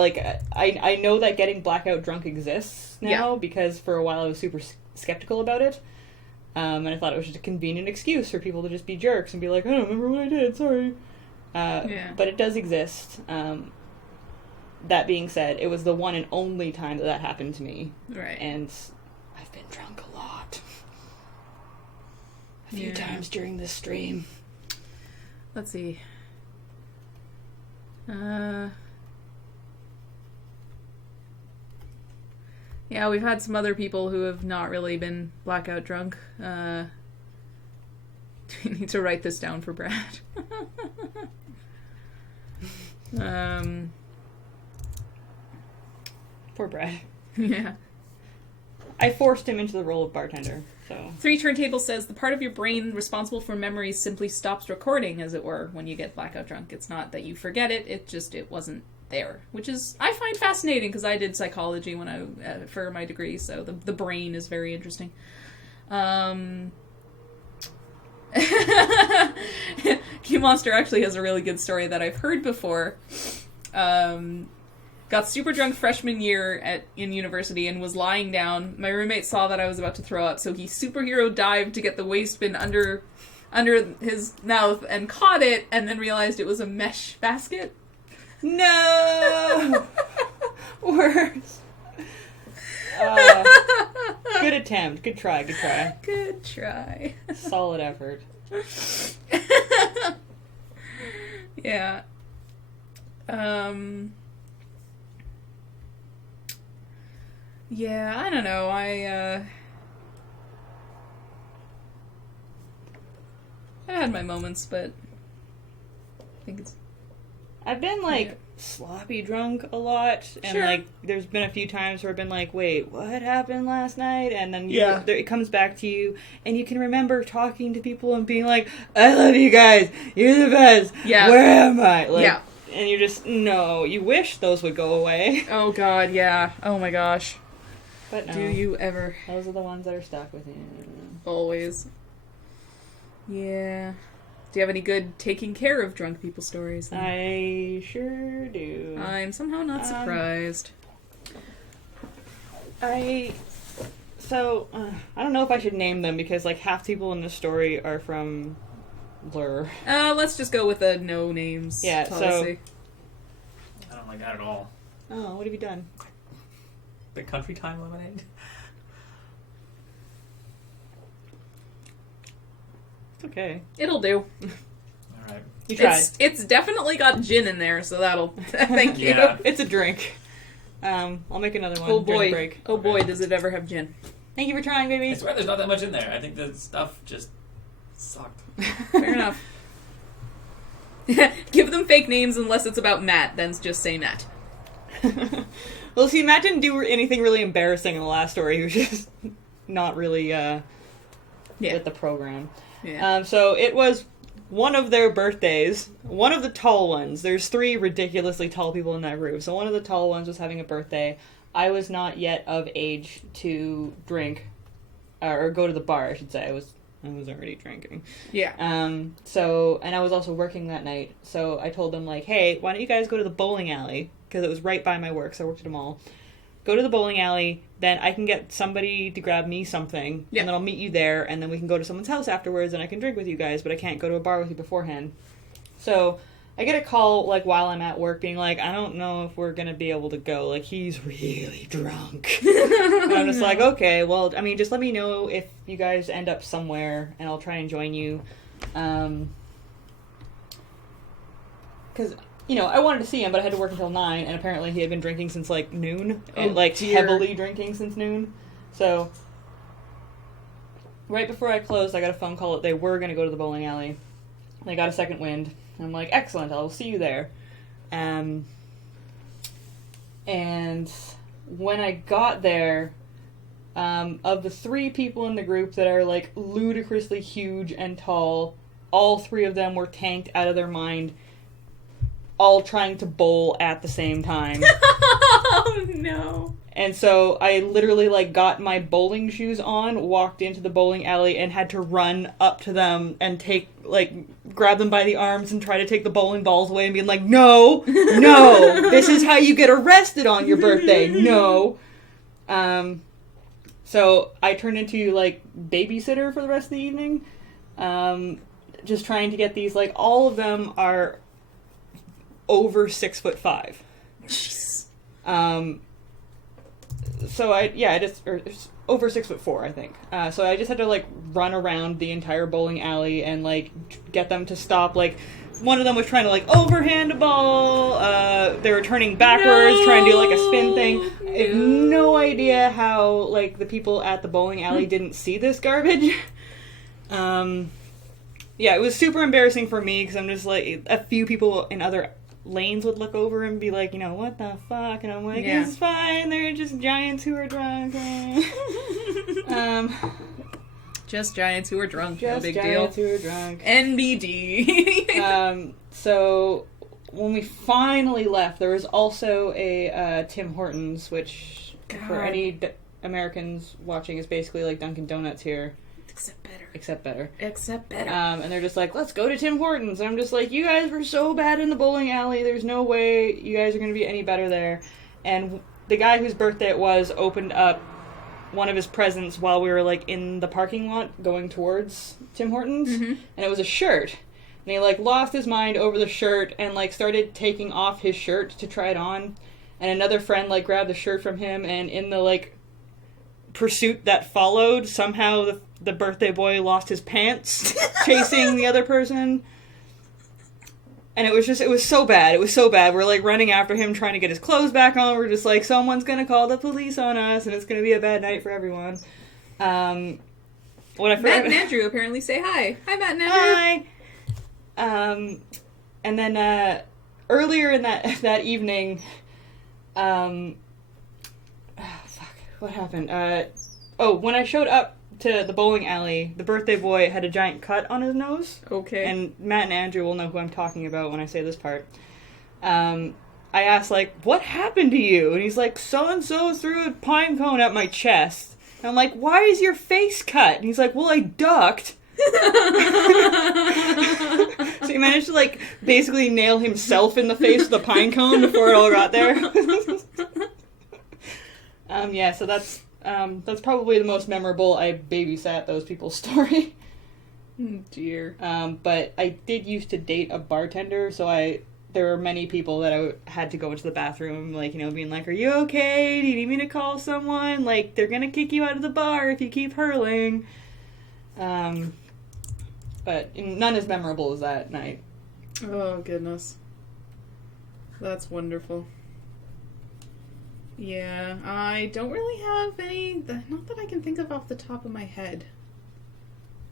I know that getting blackout drunk exists now because for a while I was super skeptical about it. And I thought it was just a convenient excuse for people to just be jerks and be like, I don't remember what I did, sorry. But it does exist. That being said, it was the one and only time that happened to me. Right. And I've been drunk a lot. A few times during this stream. Let's see. Yeah, we've had some other people who have not really been blackout drunk. We need to write this down for Brad. Poor Brad. Yeah. I forced him into the role of bartender, so... 3 Turntable says, the part of your brain responsible for memories simply stops recording, as it were, when you get blackout drunk. It's not that you forget it, it wasn't there. Which is, I find fascinating, because I did psychology when for my degree, so the brain is very interesting. Q-Monster actually has a really good story that I've heard before. Got super drunk freshman year in university and was lying down. My roommate saw that I was about to throw up, so he superhero dived to get the waste bin under his mouth and caught it, and then realized it was a mesh basket. No! Worse. Good attempt. Good try. Good try. Solid effort. Yeah. Yeah, I don't know. I had my moments, but I think it's... I've been, sloppy drunk a lot, and, Sure. there's been a few times where I've been like, wait, what happened last night? And then it comes back to you, and you can remember talking to people and being like, I love you guys, you're the best, where am I? And you're just, no, you wish those would go away. Oh god, yeah. Oh my gosh. But no. Do you ever? Those are the ones that are stuck with you. Always. Yeah. Do you have any good taking care of drunk people stories? Then? I sure do. I'm somehow not surprised. I don't know if I should name them because half the people in this story are from Blur. Let's just go with a no names policy. I don't like that at all. Oh, what have you done? The country time lemonade. It's okay. It'll do. All right. You tried. It's definitely got gin in there, so that'll. Thank you. Yeah. It's a drink. I'll make another one. Oh during boy. the break. Oh boy, does it ever have gin. Thank you for trying, baby. I swear there's not that much in there. I think the stuff just sucked. Fair enough. Give them fake names unless it's about Matt, then just say Matt. Well, see, Matt didn't do anything really embarrassing in the last story. He was just not really with the program. Yeah. So it was one of their birthdays. One of the tall ones. There's 3 ridiculously tall people in that group. So one of the tall ones was having a birthday. I was not yet of age to drink, or go to the bar, I should say. I was already drinking. Yeah. So, and I was also working that night. So I told them, like, hey, why don't you guys go to the bowling alley? Because it was right by my work, so I worked at a mall. Go to the bowling alley, then I can get somebody to grab me something, Yeah. and then I'll meet you there, and then we can go to someone's house afterwards, and I can drink with you guys, but I can't go to a bar with you beforehand. So I get a call, like, while I'm at work, being like, I don't know if we're gonna be able to go. Like, he's really drunk. And I'm just like, okay, well, I mean, just let me know if you guys end up somewhere, and I'll try and join you. Because, you know, I wanted to see him, but I had to work until 9, and apparently he had been drinking since, like, noon. And, like, dear. heavily drinking since noon. So, right before I closed, I got a phone call that they were going to go to the bowling alley. They got a second wind. I'm like, excellent, I'll see you there. And when I got there, of the 3 people in the group that are, like, ludicrously huge and tall, all 3 of them were tanked out of their mind, all trying to bowl at the same time. Oh no. And so I literally, like, got my bowling shoes on, walked into the bowling alley, and had to run up to them and grab them by the arms and try to take the bowling balls away and be like, no, this is how you get arrested on your birthday, no. So I turned into, like, babysitter for the rest of the evening, just trying to get these, like, all of them are over 6'5". Jeez. So it's over 6'4", I think. So I just had to, like, run around the entire bowling alley and, like, get them to stop. Like, one of them was trying to, like, overhand a ball. They were turning backwards, trying to do, like, a spin thing. I have no idea how, like, the people at the bowling alley didn't see this garbage. Yeah, it was super embarrassing for me because I'm just, like, a few people in other lanes would look over and be like, you know, what the fuck? And I'm like, Yeah. it's fine, they're just giants who are drunk. Just giants who are drunk. No Just big giants deal. who are drunk. NBD. So when we finally left, there was also a Tim Hortons, which for God. any Americans watching is basically like Dunkin' Donuts here, Except better. except better. Except better. And they're just like, let's go to Tim Hortons. And I'm just like, you guys were so bad in the bowling alley. There's no way you guys are going to be any better there. And the guy whose birthday it was opened up one of his presents while we were, like, in the parking lot going towards Tim Hortons. Mm-hmm. And it was a shirt. And he, like, lost his mind over the shirt and, like, started taking off his shirt to try it on. And another friend, like, grabbed the shirt from him, and in the, like, pursuit that followed, somehow the birthday boy lost his pants chasing the other person. And it was so bad. It was so bad. We're, like, running after him, trying to get his clothes back on. We're just like, someone's gonna call the police on us, and it's gonna be a bad night for everyone. What I forgot... Matt and Andrew apparently say hi. Hi, Matt and Andrew. Hi! And then, earlier in that evening, fuck, what happened? When I showed up to the bowling alley, the birthday boy had a giant cut on his nose. Okay. And Matt and Andrew will know who I'm talking about when I say this part. I asked, like, what happened to you? And he's like, so-and-so threw a pine cone at my chest. And I'm like, why is your face cut? And he's like, well, I ducked. So he managed to, like, basically nail himself in the face with a pine cone before it all got there. Yeah, so that's probably the most memorable I babysat those people's story. Oh, dear. But I did used to date a bartender, so I there were many people that had to go into the bathroom, like, being like, "Are you okay? Do you need me to call someone? Like, they're gonna kick you out of the bar if you keep hurling." But none as memorable as that night. Oh, goodness. That's wonderful. Yeah, I don't really have any, not that I can think of off the top of my head,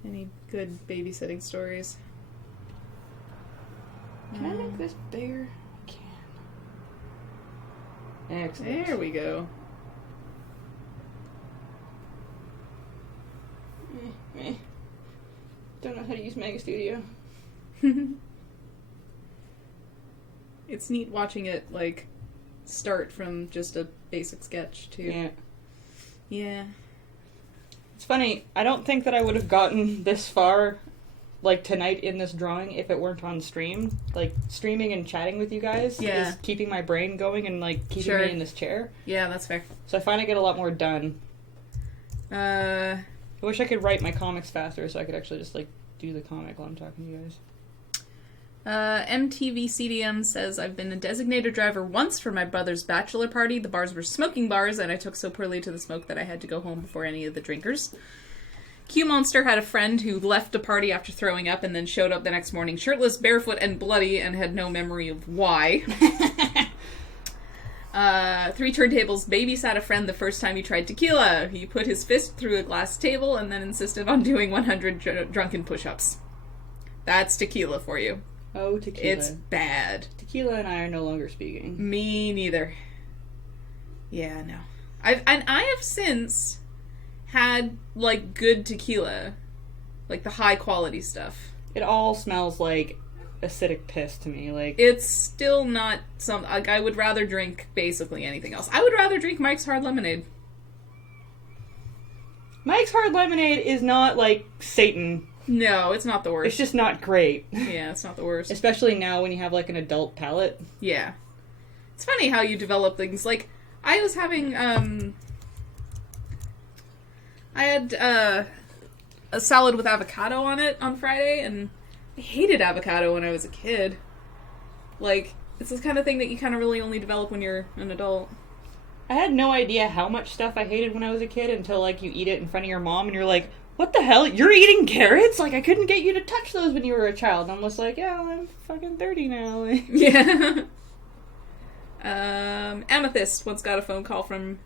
any good babysitting stories. Can I make this bigger? I can. Excellent. There we go. Don't know how to use Mega Studio. It's neat watching it, like, start from just a basic sketch, too. Yeah. Yeah. It's funny, I don't think that I would have gotten this far, like, tonight in this drawing if it weren't on stream. Like, streaming and chatting with you guys is keeping my brain going and, like, keeping me in this chair. Yeah, that's fair. So I find I get a lot more done. I wish I could write my comics faster so I could actually just, like, do the comic while I'm talking to you guys. MTV CDM says, I've been a designated driver once for my brother's bachelor party. The bars were smoking bars, and I took so poorly to the smoke that I had to go home before any of the drinkers. Q Monster had a friend who left a party after throwing up and then showed up the next morning shirtless, barefoot, and bloody, and had no memory of why. 3 Turntables babysat a friend the first time he tried tequila. He put his fist through a glass table and then insisted on doing 100 drunken push-ups. That's tequila for you. Oh, tequila. It's bad. Tequila and I are no longer speaking. Me neither. Yeah, no. I have since had, like, good tequila. Like, the high-quality stuff. It all smells like acidic piss to me. Like, it's still not some... Like, I would rather drink basically anything else. I would rather drink Mike's Hard Lemonade. Mike's Hard Lemonade is not, like, Satan. No, it's not the worst. It's just not great. Yeah, it's not the worst. Especially now when you have, like, an adult palate. Yeah. It's funny how you develop things. Like, I was having, I had, a salad with avocado on it on Friday, and I hated avocado when I was a kid. Like, it's this kind of thing that you kind of really only develop when you're an adult. I had no idea how much stuff I hated when I was a kid until, like, you eat it in front of your mom and you're like, what the hell? You're eating carrots? Like, I couldn't get you to touch those when you were a child. And I'm just like, yeah, I'm fucking 30 now. Yeah. Amethyst once got a phone call from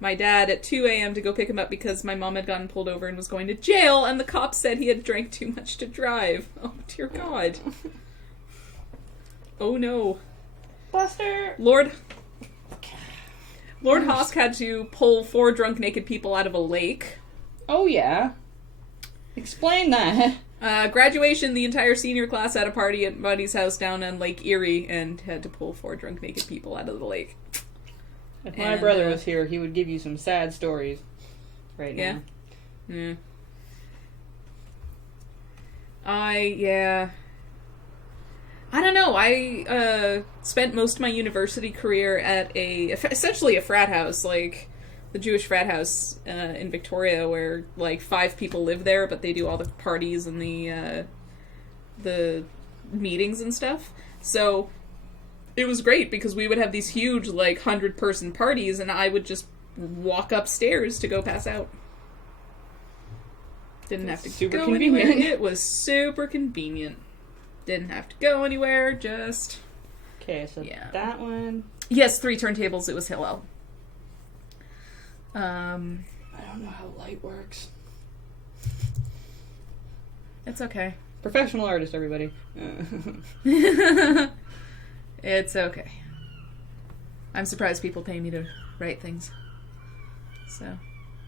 my dad at 2 a.m. to go pick him up because my mom had gotten pulled over and was going to jail, and the cops said he had drank too much to drive. Oh, dear God. Oh, no. Buster! Lord Hosk had to pull 4 drunk naked people out of a lake. Oh, yeah. Explain that. Graduation, the entire senior class had a party at Buddy's house down on Lake Erie and had to pull 4 drunk naked people out of the lake. If my brother was here, he would give you some sad stories right now. Yeah. I don't know. I spent most of my university career at essentially a frat house, like the Jewish frat house in Victoria, where like 5 people live there, but they do all the parties and the meetings and stuff. So it was great because we would have these huge, like, 100-person parties, and I would just walk upstairs to go pass out. Didn't have to super go convenient. anywhere. It was super convenient. Didn't have to go anywhere, just... Okay, so that one... Yes, 3 turntables, it was Hillel. I don't know how light works. It's okay. Professional artist, everybody. It's okay. I'm surprised people pay me to write things. So,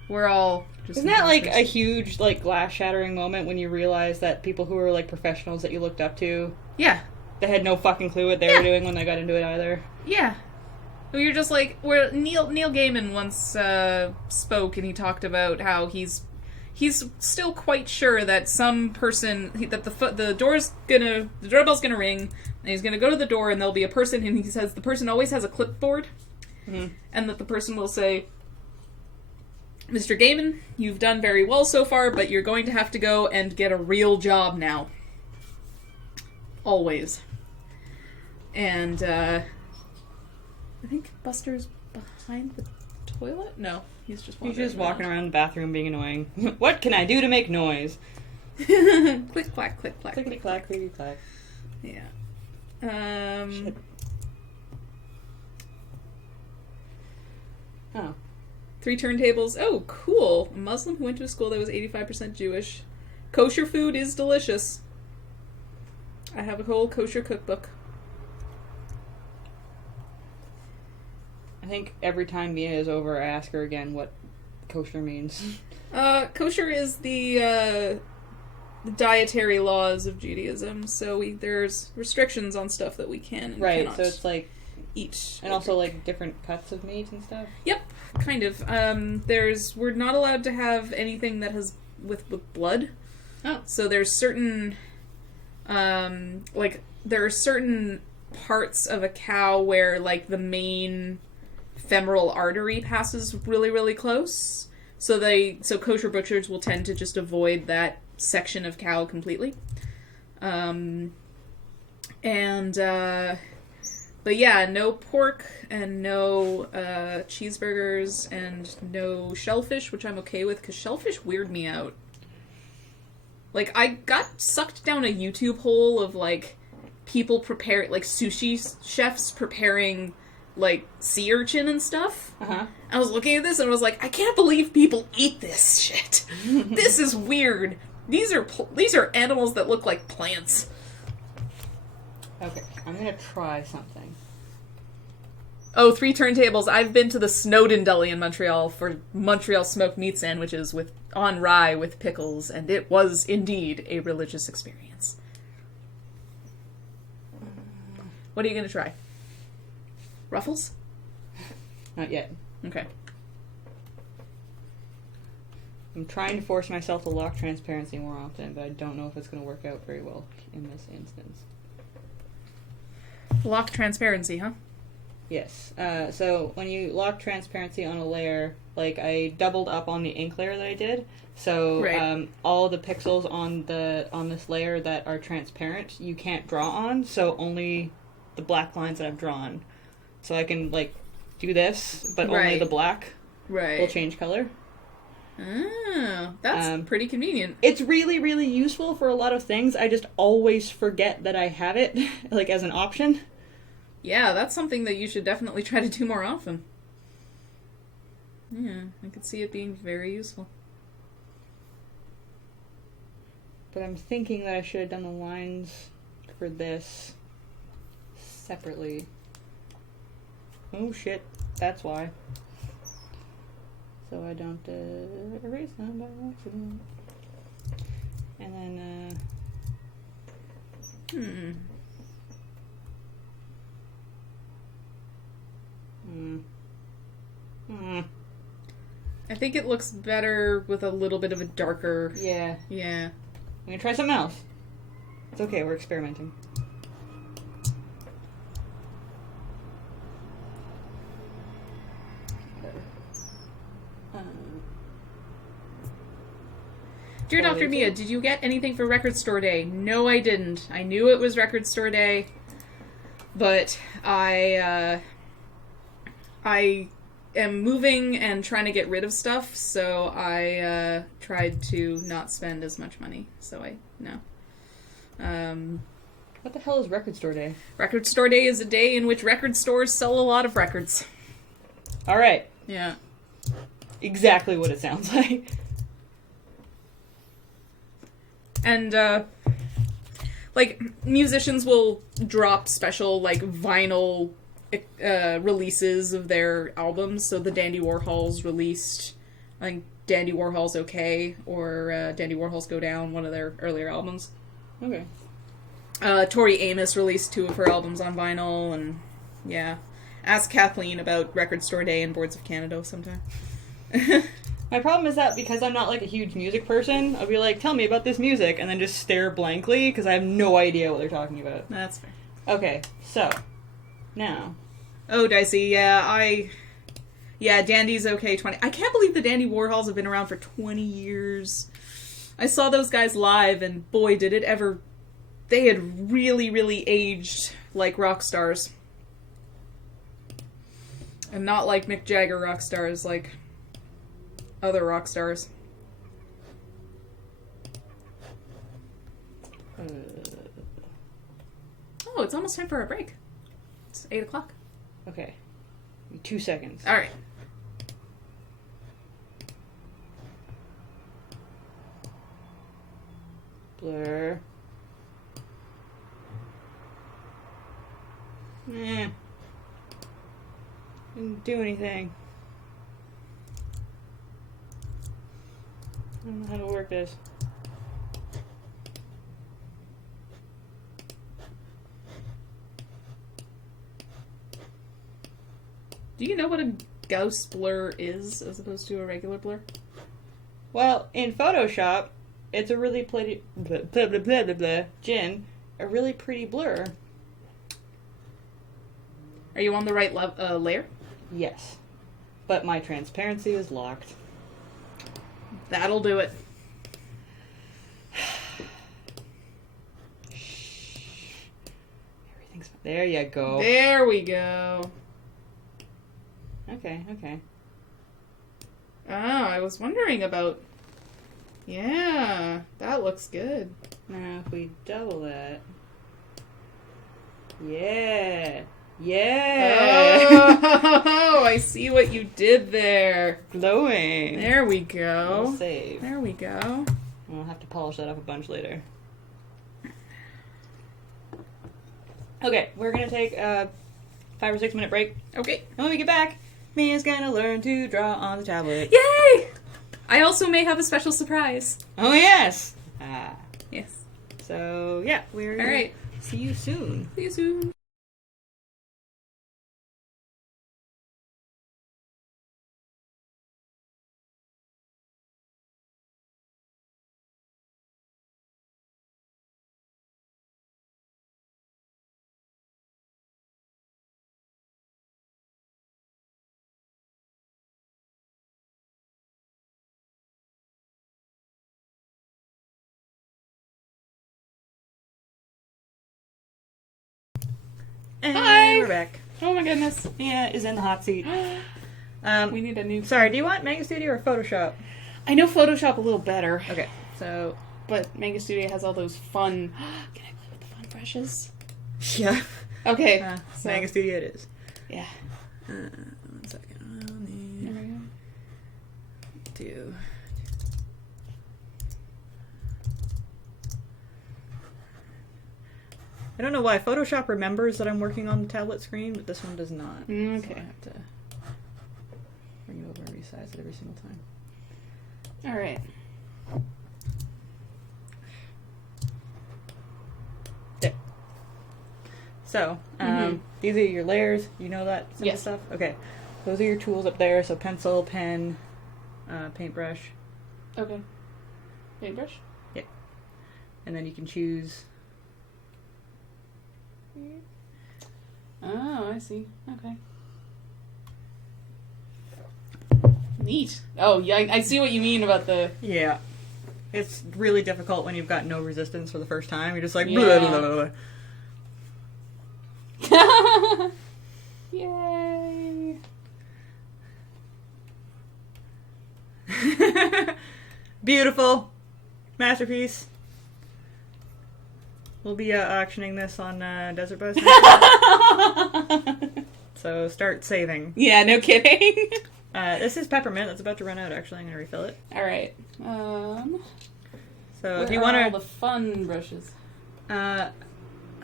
we're all just... Isn't that, like, a huge, like, glass-shattering moment when you realize that people who were, like, professionals that you looked up to... Yeah. They had no fucking clue what they were doing when they got into it either. Yeah. Well, you're just like... Neil Gaiman once spoke, and he talked about how he's still quite sure that some person... that the doorbell's gonna ring, and he's gonna go to the door, and there'll be a person, and he says the person always has a clipboard, and that the person will say... Mr. Gaiman, you've done very well so far, but you're going to have to go and get a real job now. Always. And I think Buster's behind the toilet? No, he's just walking around the bathroom being annoying. What can I do to make noise? Click clack, click clack. Clickety clack, clickety clack. Yeah. Shit. Oh. 3 turntables. Oh, cool. A Muslim who went to a school that was 85% Jewish. Kosher food is delicious. I have a whole kosher cookbook. I think every time Mia is over, I ask her again what kosher means. Kosher is the dietary laws of Judaism. So there's restrictions on stuff that we can and right, cannot so it's like eat. And also like different cuts of meat and stuff? Yep, kind of. We're not allowed to have anything that has with blood. Oh. So there's certain there are certain parts of a cow where like the main femoral artery passes really, really close. So kosher butchers will tend to just avoid that section of cow completely. But yeah, no pork and no cheeseburgers and no shellfish, which I'm okay with because shellfish weird me out. Like, I got sucked down a YouTube hole of, like, people prepare, like, sushi chefs preparing, like, sea urchin and stuff. Uh-huh. I was looking at this and I was like, I can't believe people eat this shit. This is weird. These are animals that look like plants. Okay, I'm gonna try something. Oh, 3 turntables. I've been to the Snowden Deli in Montreal for Montreal smoked meat sandwiches on rye with pickles, and it was indeed a religious experience. What are you going to try? Ruffles? Not yet. Okay. I'm trying to force myself to lock transparency more often, but I don't know if it's going to work out very well in this instance. Lock transparency, huh? Yes. So when you lock transparency on a layer, like I doubled up on the ink layer that I did. So right. All the pixels on this layer that are transparent, you can't draw on. So only the black lines that I've drawn. So I can like do this, but only the black will change color. Oh, that's pretty convenient. It's really, really useful for a lot of things. I just always forget that I have it, like as an option. Yeah, that's something that you should definitely try to do more often. Yeah, I could see it being very useful. But I'm thinking that I should have done the lines for this separately. Oh shit, that's why. So I don't erase them by accident. And then, I think it looks better with a little bit of a darker... Yeah. Yeah. I'm gonna try something else. It's okay, we're experimenting. Dear Dr. Mia, did you get anything for Record Store Day? No, I didn't. I knew it was Record Store Day, but I am moving and trying to get rid of stuff, so I tried to not spend as much money. So What the hell is Record Store Day? Record Store Day is a day in which record stores sell a lot of records. All right. Yeah. Exactly what it sounds like. And, like, musicians will drop special, like, vinyl releases of their albums. So the Dandy Warhols released, I think, Dandy Warhol's Okay, or Dandy Warhol's Go Down, one of their earlier albums. Okay. Tori Amos released 2 of her albums on vinyl, and, yeah. Ask Kathleen about Record Store Day and Boards of Canada sometime. My problem is that because I'm not like a huge music person, I'll be like, tell me about this music, and then just stare blankly because I have no idea what they're talking about. That's fair. Okay, so, now. Oh, Dicey, yeah, Dandy's Okay 20. I can't believe the Dandy Warhols have been around for 20 years. I saw those guys live, and boy, did it ever they had really, really aged like rock stars. And not like Mick Jagger rock stars, like other rock stars. Oh, it's almost time for our break. It's 8 o'clock. Okay. 2 seconds. Alright. Blur. Didn't do anything. I don't know how to work this. Do you know what a Gauss blur is as opposed to a regular blur? Well, in Photoshop, it's a really pretty blah blah blah blah blah blah. Jin, a really pretty blur. Are you on the right layer? Yes, but my transparency is locked. That'll do it. Everything's there. You go. There we go. Okay. Oh, I was wondering about... Yeah, that looks good. Now, if we double that... Yeah! Oh, I see what you did there. Glowing! There we go. We'll save. There we go. I'll have to polish that up a bunch later. Okay, we're gonna take a 5 or 6 minute break. Okay. And when we get back, Mia's gonna learn to draw on the tablet. Yay! I also may have a special surprise. Oh, yes! Yes. So, yeah, we're All right. see you soon. See you soon. And Hi. we're back. Oh my goodness. Mia is in the hot seat. We need a new... Sorry, do you want Mega Studio or Photoshop? I know Photoshop a little better. Okay, so... But Mega Studio has all those fun... Can I play with the fun brushes? Yeah. Okay. So, Mega Studio it is. yeah. 1 second. I'll There need we go. to... I don't know why Photoshop remembers that I'm working on the tablet screen, but this one does not. Okay. So I have to bring it over and resize it every single time. All right. There. So, these are your layers. You know that simple Yes. stuff? Okay. Those are your tools up there. So pencil, pen, paintbrush. Okay. Paintbrush? Yeah. And then you can choose... Oh, I see. Okay. Neat. Oh, yeah, I see what you mean about the... Yeah. It's really difficult when you've got no resistance for the first time. You're just like... Yeah. Blah, blah, blah. Yay! Beautiful. Masterpiece. We'll be auctioning this on Desert Bus next week. So start saving. Yeah, no kidding. This is peppermint. That's about to run out, actually. I'm going to refill it. All right. So if you where want are all to... the fun brushes? I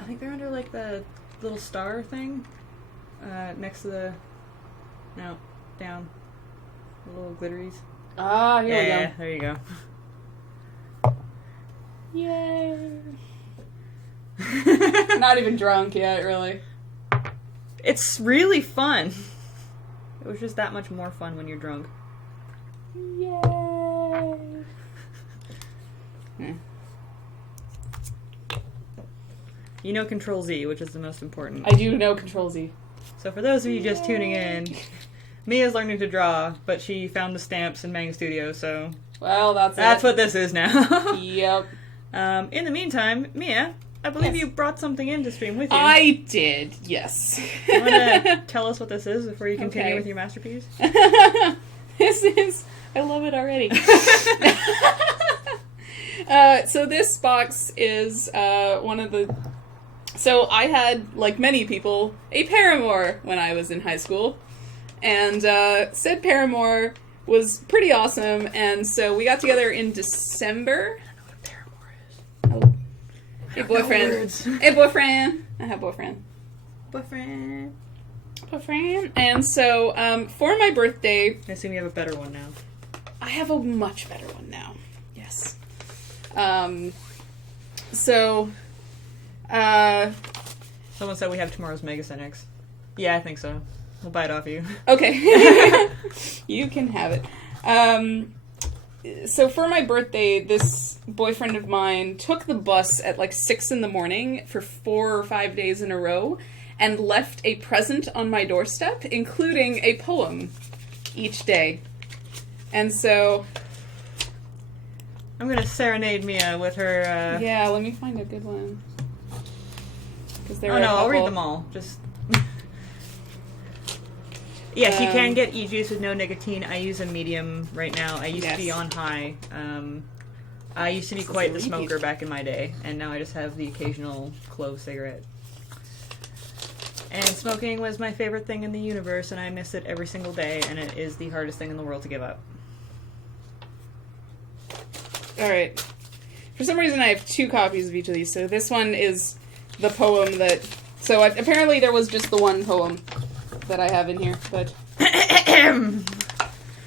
think they're under, like, the little star thing. Next to the... No, down. The little glitteries. Ah, here Yeah, there you go. we go. Yay! Not even drunk yet, really. It's really fun. It was just that much more fun when you're drunk. Yay! You know Control Z, which is the most important. I do know Control Z. So for those of you just tuning in, Mia's learning to draw, but she found the stamps in Manga Studio, so Well, that's what this is now. Yep. In the meantime, Mia, I believe Yes. you brought something in to stream with you. I did, yes. You want to tell us what this is before you continue Okay. with your masterpiece? This is... I love it already. So this box is one of the... So I had, like many people, a paramour when I was in high school. And said paramour was pretty awesome, and so we got together in December. I don't know what a paramour is. Oh. Hey, boyfriend. Hey, boyfriend. I have boyfriend. Boyfriend. Boyfriend. And so, for my birthday... I assume you have a better one now. I have a much better one now. Yes. So, Someone said we have tomorrow's Megacynics. Yeah, I think so. We'll buy it off you. okay. You can have it. So for my birthday, this boyfriend of mine took the bus at like 6 a.m. for 4 or 5 days in a row and left a present on my doorstep, including a poem each day. And so... I'm gonna serenade Mia with her, Yeah, let me find a good one. 'Cause there Oh were a no, I'll read couple. them all. Just... Yes, you can get e-juice with no nicotine. I use a medium right now. I used to be Yes. on high. I used to be This is quite the a smoker repeat. back in my day, and now I just have the occasional clove cigarette. And smoking was my favorite thing in the universe, and I miss it every single day, and it is the hardest thing in the world to give up. Alright. For some reason, I have 2 copies of each of these. So this one is the poem that... So apparently there was just the one poem that I have in here, but...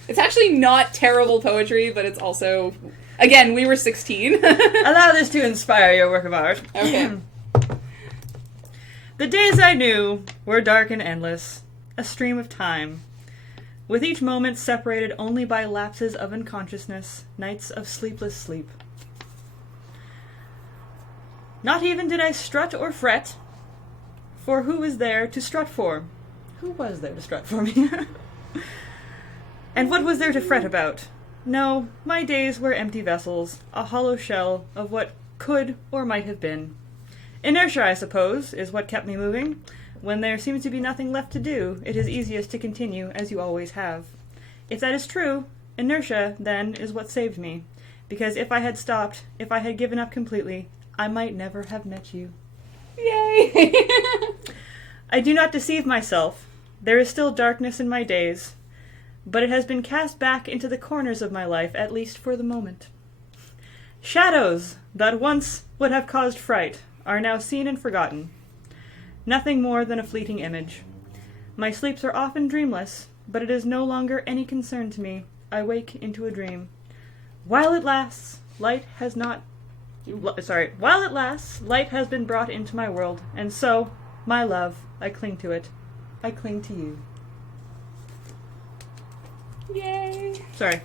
It's actually not terrible poetry, but it's also... Again, we were 16. Allow this to inspire your work of art. Okay. The days I knew were dark and endless, a stream of time, with each moment separated only by lapses of unconsciousness, nights of sleepless sleep. Not even did I strut or fret, for who was there to strut for? Who was there to strut for me? And what was there to fret about? No, my days were empty vessels, a hollow shell of what could or might have been. Inertia, I suppose, is what kept me moving. When there seems to be nothing left to do, it is easiest to continue as you always have. If that is true, inertia, then, is what saved me. Because if I had stopped, if I had given up completely, I might never have met you. Yay! I do not deceive myself. There is still darkness in my days, but it has been cast back into the corners of my life, at least for the moment. Shadows that once would have caused fright are now seen and forgotten. Nothing more than a fleeting image. My sleeps are often dreamless, but it is no longer any concern to me. I wake into a dream. While it lasts, light has been brought into my world, and so, my love, I cling to it. I cling to you. Yay! Sorry.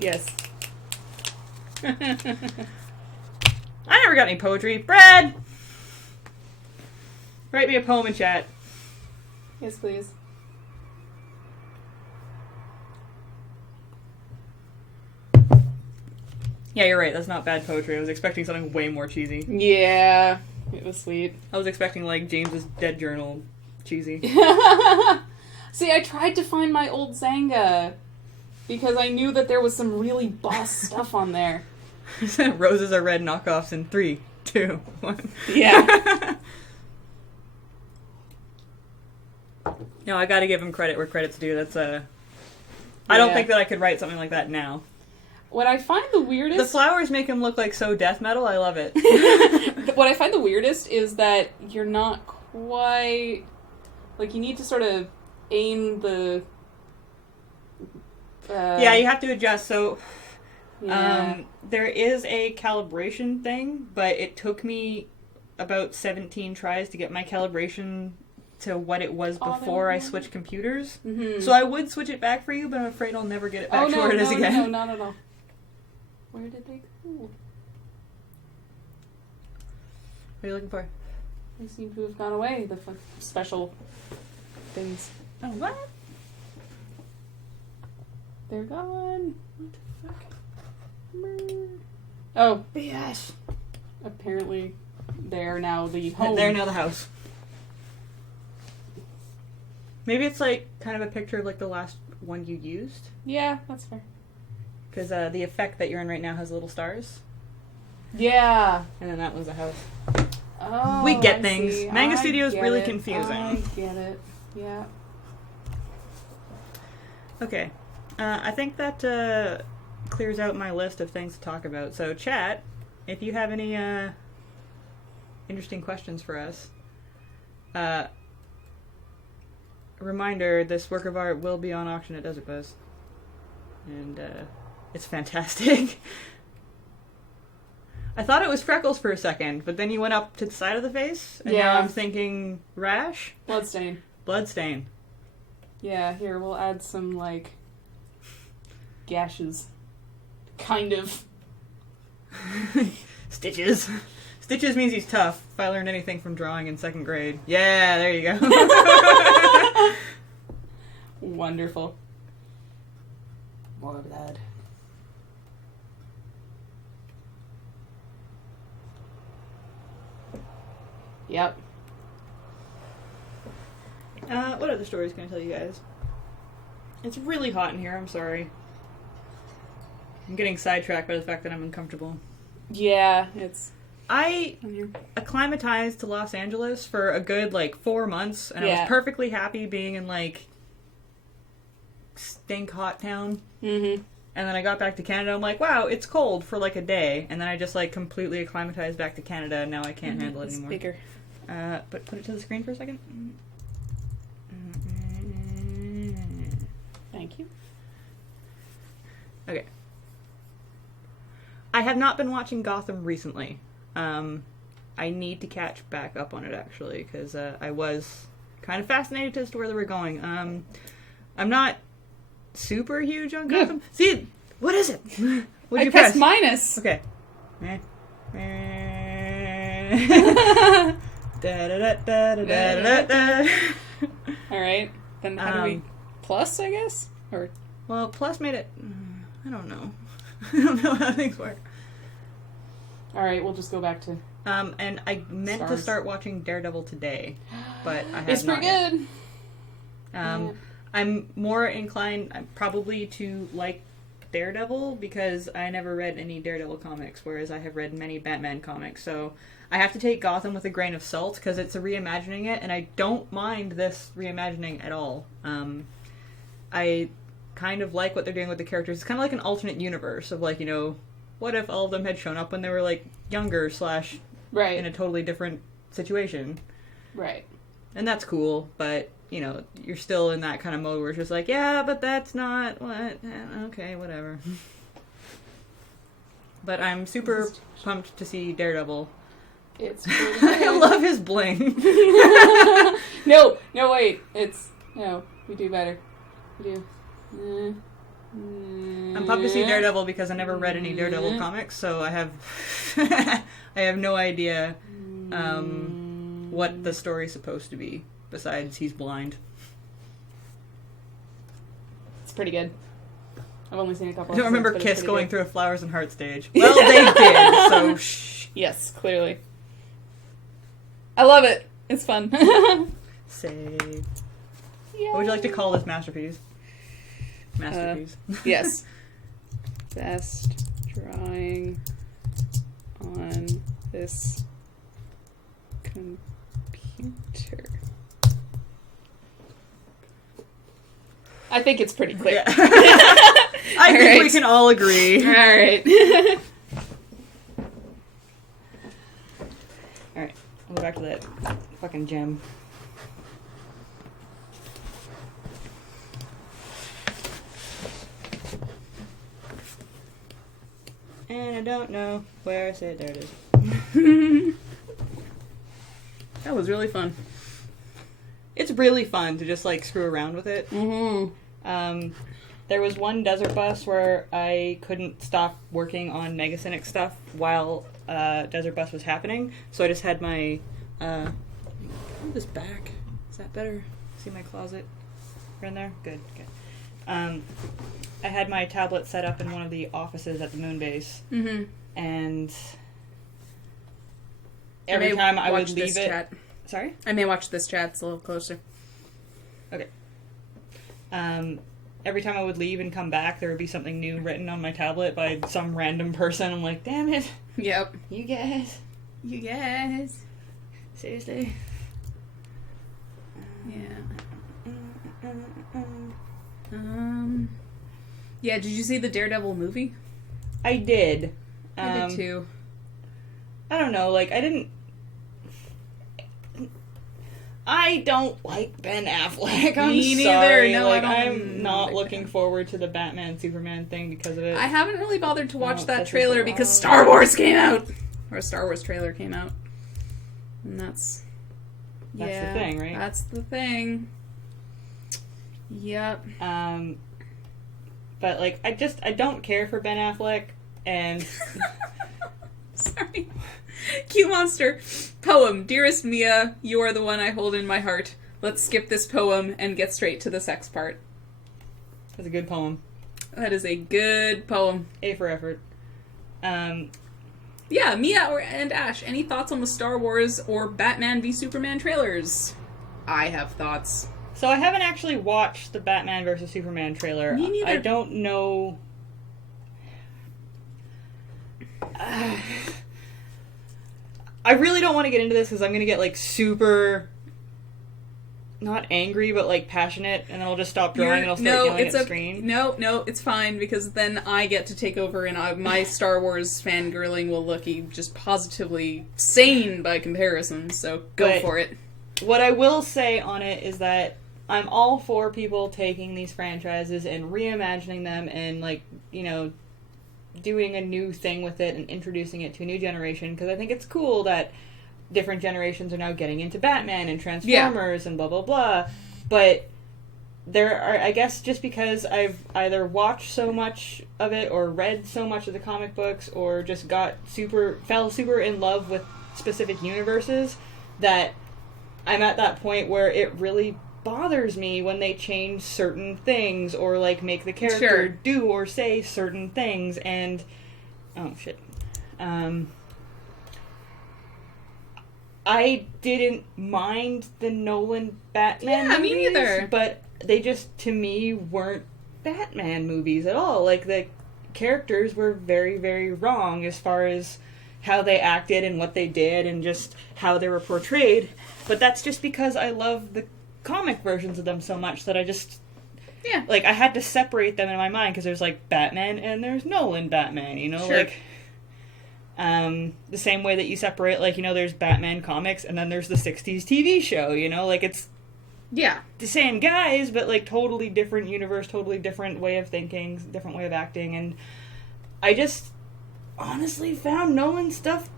Yes. I never got any poetry. Brad! Write me a poem in chat. Yes, please. Yeah, you're right. That's not bad poetry. I was expecting something way more cheesy. Yeah, it was sweet. I was expecting, like, James's Dead Journal cheesy. See, I tried to find my old Zanga because I knew that there was some really boss stuff on there. Roses are red knockoffs in 3, 2, 1. Yeah. No, I gotta give him credit where credit's due. That's I don't Yeah. think that I could write something like that now. What I find the weirdest... The flowers make him look like so death metal. I love it. What I find the weirdest is that you're not quite... Like, you need to sort of aim the... Yeah, you have to adjust. So, yeah. there is a calibration thing, but it took me about 17 tries to get my calibration to what it was before I switched computers. Mm-hmm. So I would switch it back for you, but I'm afraid I'll never get it back to where it is again. No, not at all. Where did they go? What are you looking for? They seem to have gone away, the special things. Oh, what? They're gone. What the fuck? Oh, BS. apparently They're now the home. They're now the house. Maybe it's like kind of a picture of like the last one you used. Yeah, that's fair. Because the effect that you're in right now has little stars. Yeah. And then that was a house. Oh, We get I things. see. Manga I Studio is get really it. confusing. I get it. Yeah. Okay. I think that clears out my list of things to talk about. So, chat, if you have any interesting questions for us, reminder, this work of art will be on auction at Desert Buzz. And it's fantastic. I thought it was freckles for a second, but then you went up to the side of the face, and now I'm thinking rash? Bloodstain. Bloodstain. Yeah, here, we'll add some, like, gashes. Kind of. Stitches. Stitches means he's tough, if I learned anything from drawing in 2nd grade. Yeah, there you go. Wonderful. More blood. Yep. What other stories can I tell you guys? It's really hot in here, I'm sorry. I'm getting sidetracked by the fact that I'm uncomfortable. Yeah, it's... I acclimatized to Los Angeles for a good, 4 months, and I was perfectly happy being in, stink hot town. Mm-hmm. And then I got back to Canada, I'm like, wow, it's cold for, a day. And then I just, completely acclimatized back to Canada, and now I can't handle it anymore. It's bigger. But put it to the screen for a second. Thank you. Okay. I have not been watching Gotham recently. I need to catch back up on it, actually, because I was kind of fascinated as to where they were going. I'm not super huge on Gotham. See, what is it? What'd you press? pressed minus. Okay. All right. Then how do we... Plus, I guess? Or... Well, plus made it... I don't know. I don't know how things work. All right, we'll just go back to... And I meant to start watching Daredevil today, but I have It's pretty not good. yet. I'm more inclined probably to like Daredevil because I never read any Daredevil comics, whereas I have read many Batman comics. So I have to take Gotham with a grain of salt because it's a reimagining it, and I don't mind this reimagining at all. I kind of like what they're doing with the characters. It's kind of like an alternate universe of what if all of them had shown up when they were younger / right in a totally different situation. Right. And that's cool, but you're still in that kind of mode where it's just yeah, but that's not what... Okay, whatever. But I'm super pumped to see Daredevil. It's pretty good. I love his bling. No, wait. No, we do better. We do. I'm pumped to see Daredevil because I never read any Daredevil comics, so I have... I have no idea what the story's supposed to be. Besides, he's blind. It's pretty good. I've only seen a couple. I don't remember episodes, Kiss but going it's through a Flowers and Heart stage. Well, they did, so shh. Yes, clearly. I love it. It's fun. Save. Yay. What would you like to call this masterpiece? Masterpiece. Yes. Best drawing on this computer. I think it's pretty clear. Yeah. I think we can all agree. All right. All right. I'll go back to that fucking gem. And I don't know where I said. There it is. That was really fun. It's really fun to just screw around with it. Mm-hmm. There was one desert bus where I couldn't stop working on Megacynics stuff while desert bus was happening, so I just had my move this back. Is that better? See my closet? You're in there? Good. I had my tablet set up in one of the offices at the moon base, Mm-hmm. and every time I would watch leave this it. Chat. Sorry? I may watch this chat. It's a little closer. Okay. Every time I would leave and come back, there would be something new written on my tablet by some random person. I'm like, damn it. Yep. You guys. You guys. Seriously? Yeah. Yeah, did you see the Daredevil movie? I did. I did too. I don't know, like, I don't like Ben Affleck. I'm Me neither. sorry. No, like, I don't- I'm not looking forward to the Batman Superman thing because of it. I haven't really bothered to watch Oh, that that's trailer just because wrong. Star Wars came out. Or a Star Wars trailer came out. And that's the yeah, thing, right? That's the thing. Yep. But like, I don't care for Ben Affleck, and Sorry. Cute Monster. Poem. Dearest Mia, you are the one I hold in my heart. Let's skip this poem and get straight to the sex part. it's a good poem. That is a good poem. A for effort. Yeah, Mia and Ash, any thoughts on the Star Wars or Batman v Superman trailers? I have thoughts. So I haven't actually watched the Batman vs Superman trailer. Me neither. I don't know. I really don't want to get into this because I'm going to get like super, not angry, but like passionate, and then I'll just stop drawing and I'll start yelling at the screen. No, it's fine because then I get to take over and my Star Wars fangirling will look just positively sane by comparison, so go But- for it. What I will say on it is that I'm all for people taking these franchises and reimagining them and, like, you know, doing a new thing with it and introducing it to a new generation, because I think it's cool that different generations are now getting into Batman and Transformers and blah, blah, blah. But there are, I guess, just because I've either watched so much of it or read so much of the comic books or just fell super in love with specific universes, that I'm at that point where it really bothers me when they change certain things or like make the character Sure. do or say certain things. And oh shit, I didn't mind the Nolan Batman Yeah, me movies, neither. but they just, to me, weren't Batman movies at all. Like, the characters were very, very wrong as far as how they acted and what they did and just how they were portrayed. But that's just because I love the comic versions of them so much that I just... Yeah. Like, I had to separate them in my mind because there's, like, Batman and there's Nolan Batman, you know? Sure. Like, the same way that you separate, like, you know, there's Batman comics and then there's the 60s TV show, you know? Like, it's Yeah. the same guys, but, like, totally different universe, totally different way of thinking, different way of acting, and I just honestly found Nolan stuff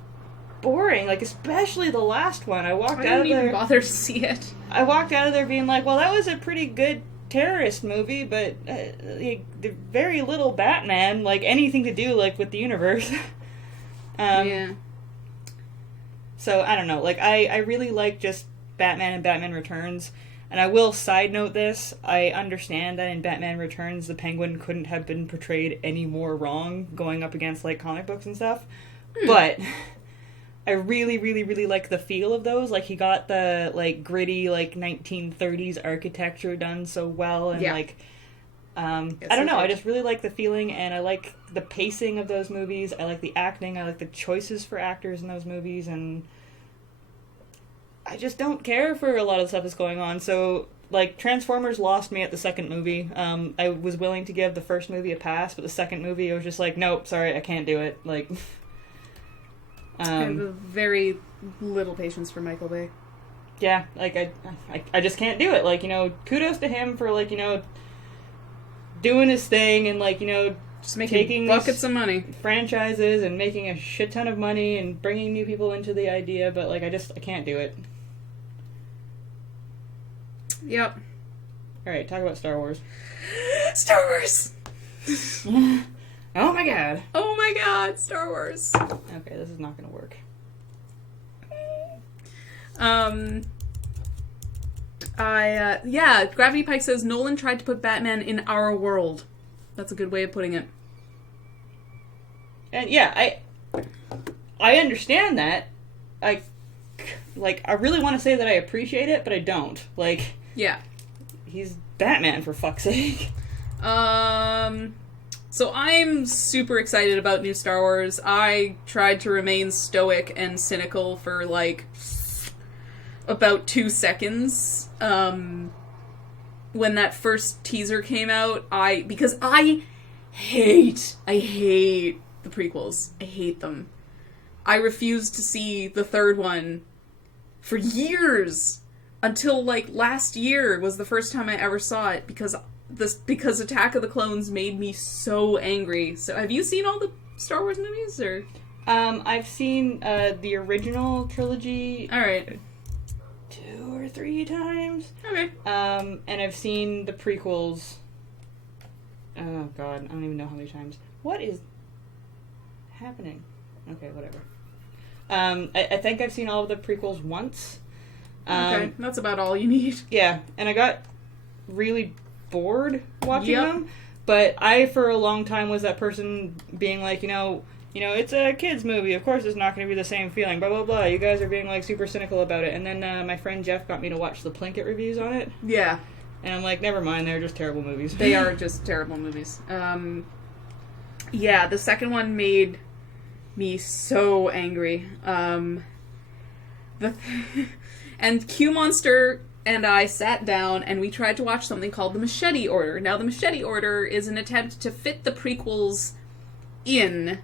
boring, like, especially the last one. I I walked out didn't of even there... bother to see it. I walked out of there being like, well, that was a pretty good terrorist movie, but like, very little Batman, like, anything to do, like, with the universe. Yeah. So, I don't know, like, I really like just Batman and Batman Returns, and I will side note this, I understand that in Batman Returns, the Penguin couldn't have been portrayed any more wrong going up against, like, comic books and stuff, but... I really, really, really like the feel of those. Like, he got the, like, gritty, like, 1930s architecture done so well, and, Yeah. like, Yes, I don't know, he I did. just really like the feeling, and I like the pacing of those movies, I like the acting, I like the choices for actors in those movies, and I just don't care for a lot of the stuff that's going on, so, like, Transformers lost me at the second movie. I was willing to give the first movie a pass, but the second movie, I was just like, nope, sorry, I can't do it, like... I have a very little patience for Michael Bay. Yeah, like, I just can't do it. Like, you know, kudos to him for, like, you know, doing his thing and, like, you know, Just making taking buckets these of money. franchises and making a shit ton of money and bringing new people into the idea, but, like, I can't do it. Yep. Alright, talk about Star Wars. Star Wars! Oh my god. Oh my god, Star Wars. Okay, this is not gonna work. Yeah, Gravity Pike says Nolan tried to put Batman in our world. That's a good way of putting it. And yeah, I understand that. like, I really want to say that I appreciate it, but I don't. Like, Yeah. he's Batman, for fuck's sake. So I'm super excited about new Star Wars. I tried to remain stoic and cynical for, like, about 2 seconds. When that first teaser came out, because I hate the prequels. I hate them. I refused to see the third one for years, until, like, last year was the first time I ever saw it, because Attack of the Clones made me so angry. So have you seen all the Star Wars movies, or? I've seen the original trilogy Alright. 2 or 3 times. Okay. And I've seen the prequels. Oh god, I don't even know how many times. What is happening? Okay, whatever. I think I've seen all of the prequels once. Okay, that's about all you need. Yeah, and I got really bored watching them. But I, for a long time, was that person being like, you know, it's a kid's movie. Of course, it's not going to be the same feeling. Blah blah blah. You guys are being like super cynical about it. And then my friend Jeff got me to watch the Plinkett reviews on it. Yeah. And I'm like, never mind. They're just terrible movies. They are just terrible movies. Yeah, the second one made me so angry. And Q Monster and I sat down and we tried to watch something called The Machete Order. Now, The Machete Order is an attempt to fit the prequels in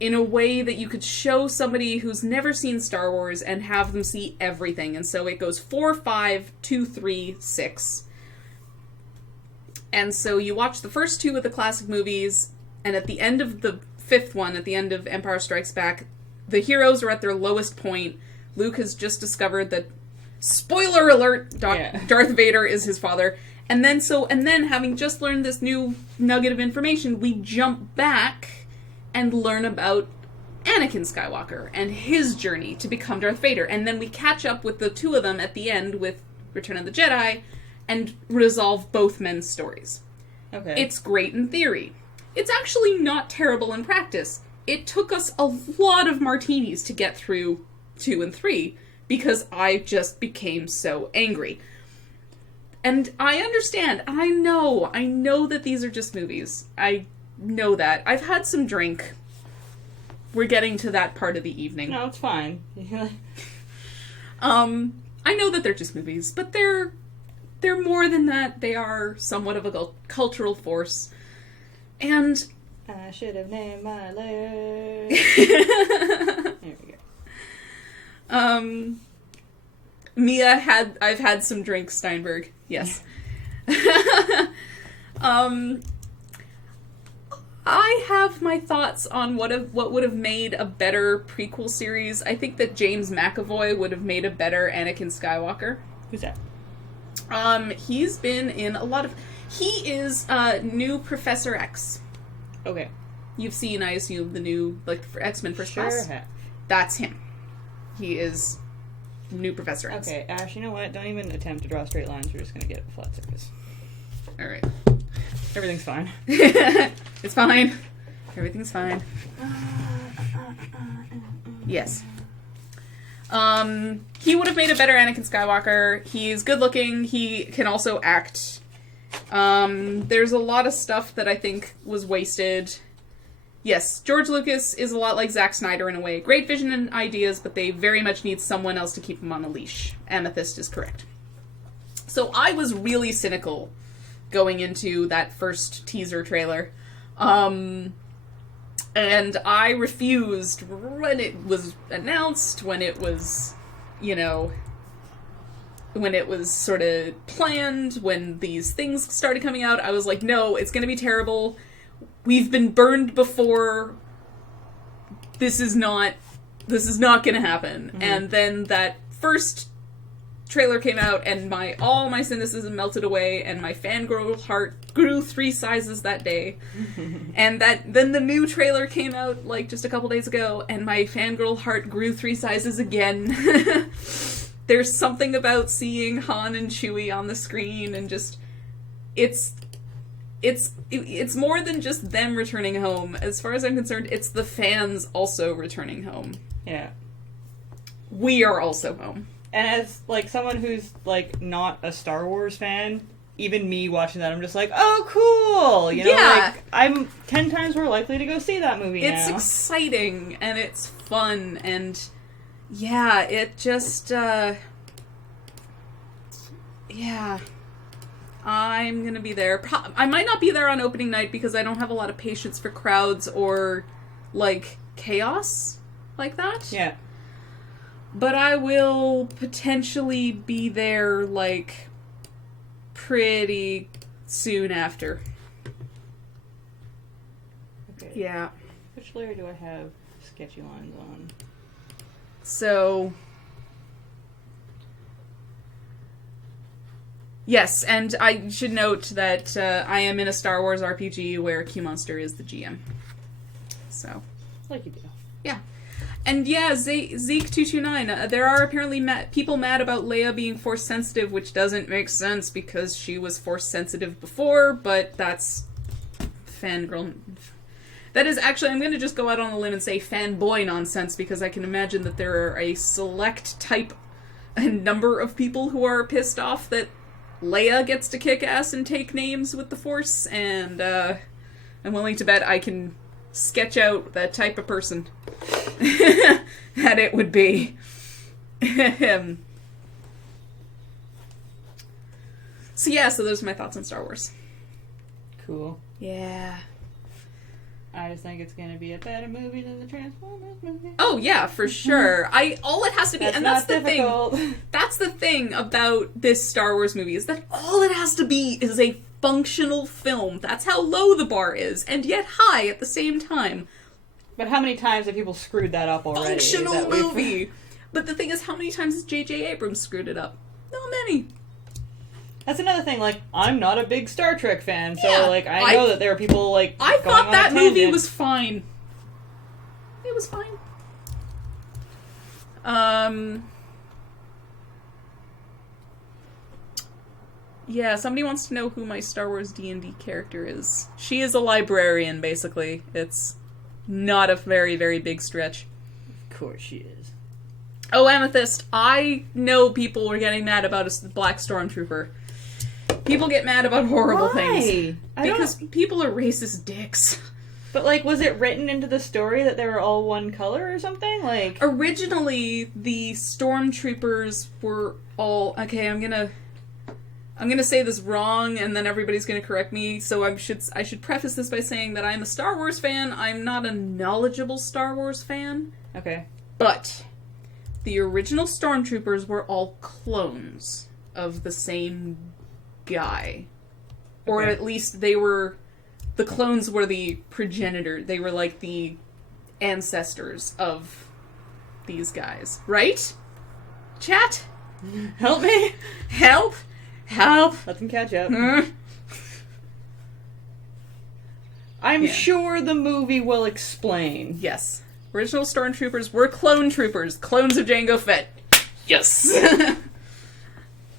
a way that you could show somebody who's never seen Star Wars and have them see everything. And so it goes 4, 5, 2, 3, 6. And so you watch the first 2 of the classic movies, and at the end of the 5th one, at the end of Empire Strikes Back, the heroes are at their lowest point. Luke has just discovered that, spoiler alert, Darth Vader is his father. And then having just learned this new nugget of information, we jump back and learn about Anakin Skywalker and his journey to become Darth Vader. And then we catch up with the 2 of them at the end with Return of the Jedi and resolve both men's stories. Okay. It's great in theory. It's actually not terrible in practice. It took us a lot of martinis to get through 2 and 3 because I just became so angry. And I understand. I know that these are just movies. I know that. I've had some drink. We're getting to that part of the evening. No, it's fine. I know that they're just movies, but they're more than that. They are somewhat of a cultural force. And I should have named my leg. There we go. I've had some drinks, Steinberg. Yes. I have my thoughts on what would have made a better prequel series. I think that James McAvoy would have made a better Anakin Skywalker. Who's that? He's been in a lot of... He is new Professor X. Okay. You've seen, I assume, the new, like, for X-Men First Class? Have. That's him. He is new Professor X. Okay, Ash, you know what? Don't even attempt to draw straight lines. We're just gonna get a flat surface. Alright. Everything's fine. It's fine. Everything's fine. Yes. He would have made a better Anakin Skywalker. He's good looking. He can also act. There's a lot of stuff that I think was wasted. Yes, George Lucas is a lot like Zack Snyder in a way. Great vision and ideas, but they very much need someone else to keep him on a leash. Amethyst is correct. So I was really cynical going into that first teaser trailer. And I refused when it was announced, when it was, when it was sort of planned, when these things started coming out. I was like, no, it's going to be terrible. We've been burned before. This is not going to happen. Mm-hmm. And then that first trailer came out, and all my cynicism melted away, and my fangirl heart grew 3 sizes that day. And then the new trailer came out like just a couple days ago, and my fangirl heart grew 3 sizes again. There's something about seeing Han and Chewie on the screen, and just it's more than just them returning home. As far as I'm concerned, it's the fans also returning home. Yeah. We are also home. And as, like, someone who's, like, not a Star Wars fan, even me watching that, I'm just like, oh, cool! You know, Yeah. like, I'm 10 times more likely to go see that movie It's now. exciting, and it's fun, and yeah, it just, yeah. I'm gonna be there. I might not be there on opening night because I don't have a lot of patience for crowds or, like, chaos like that. Yeah. But I will potentially be there, like, pretty soon after. Okay. Yeah. Which layer do I have sketchy lines on? So... Yes, and I should note that I am in a Star Wars RPG where Q-Monster is the GM. So... Like you do. Yeah. And yeah, Zeke229, there are apparently people mad about Leia being Force-sensitive, which doesn't make sense because she was Force-sensitive before, but that's fangirl... That is actually, I'm going to just go out on a limb and say fanboy nonsense, because I can imagine that there are a select type and number of people who are pissed off that Leia gets to kick ass and take names with the Force, and I'm willing to bet I can sketch out that type of person that it would be. So yeah, so those are my thoughts on Star Wars. Cool. Yeah. I just think it's gonna be a better movie than the Transformers movie. Oh yeah, for sure. All it has to be, That's and not that's the difficult. thing. That's the thing about this Star Wars movie, is that all it has to be is a functional film. That's how low the bar is, and yet high at the same time. But how many times have people screwed that up already? Functional That we've- movie. But the thing is, how many times has J.J. Abrams screwed it up? Not many. That's another thing, like, I'm not a big Star Trek fan, so, Yeah, like, I know that there are people, like, I going thought on that a movie tangent. was fine. It was fine. Yeah, somebody wants to know who my Star Wars D&D character is. She is a librarian, basically. It's not a very, very big stretch. Of course she is. Oh, Amethyst, I know people were getting mad about a black stormtrooper. People get mad about horrible things. Because people are racist dicks. But, like, was it written into the story that they were all one color or something? Like, Originally, the stormtroopers were all... Okay, I'm gonna say this wrong, and then everybody's gonna correct me, so I should preface this by saying that I'm a Star Wars fan. I'm not a knowledgeable Star Wars fan. okay. But the original stormtroopers were all clones of the same guy. Or Okay. at least they were... The clones were the progenitor. They were like the ancestors of these guys. Right? Chat? Help me! Help! Help! Let them catch up. Hmm? I'm Yeah. sure the movie will explain. Yes. Original stormtroopers were clone troopers. Clones of Jango Fett. Yes!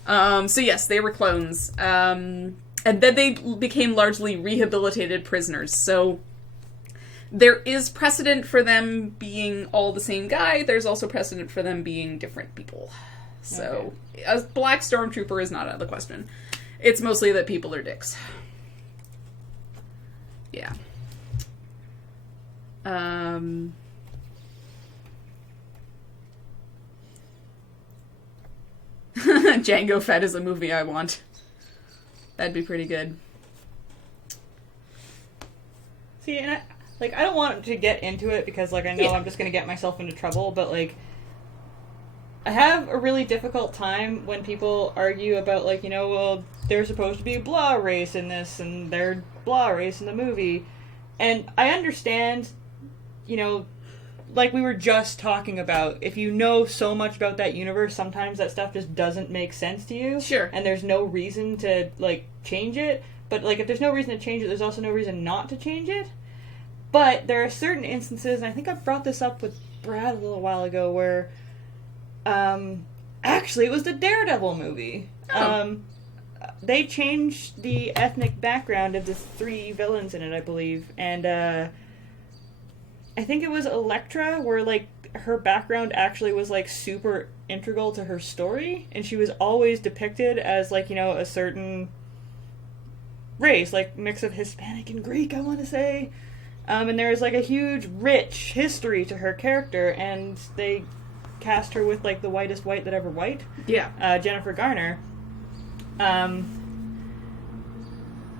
So yes, they were clones. And then they became largely rehabilitated prisoners. So there is precedent for them being all the same guy. There's also precedent for them being different people. So a black stormtrooper is not out of the question. It's mostly that people are dicks. Yeah. Jango Fett is a movie I want. That'd be pretty good. See, and I don't want to get into it because, like, I know Yeah. I'm just going to get myself into trouble, but, like, I have a really difficult time when people argue about, like, you know, well, there's supposed to be a blah race in this, and they're blah race in the movie. And I understand, you know, like we were just talking about, if you know so much about that universe, sometimes that stuff just doesn't make sense to you. Sure. And there's no reason to, like, change it. But, like, if there's no reason to change it, there's also no reason not to change it. But there are certain instances, and I think I brought this up with Brad a little while ago, where, actually, it was the Daredevil movie. Oh. They changed the ethnic background of the 3 villains in it, I believe, and, I think it was Elektra, where like her background actually was like super integral to her story, and she was always depicted as like, you know, a certain race, like mix of Hispanic and Greek, I want to say. And there's like a huge, rich history to her character, and they cast her with like the whitest white that ever white. Yeah. Jennifer Garner. And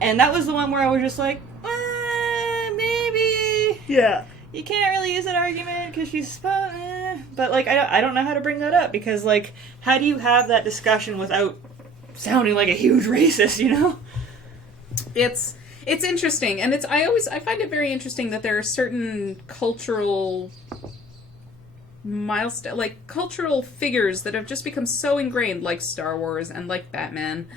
that was the one where I was just like, maybe. Yeah. You can't really use that argument because she's, but like I don't know how to bring that up, because like how do you have that discussion without sounding like a huge racist, you know? It's interesting, and I find it very interesting that there are certain cultural cultural figures that have just become so ingrained, like Star Wars and like Batman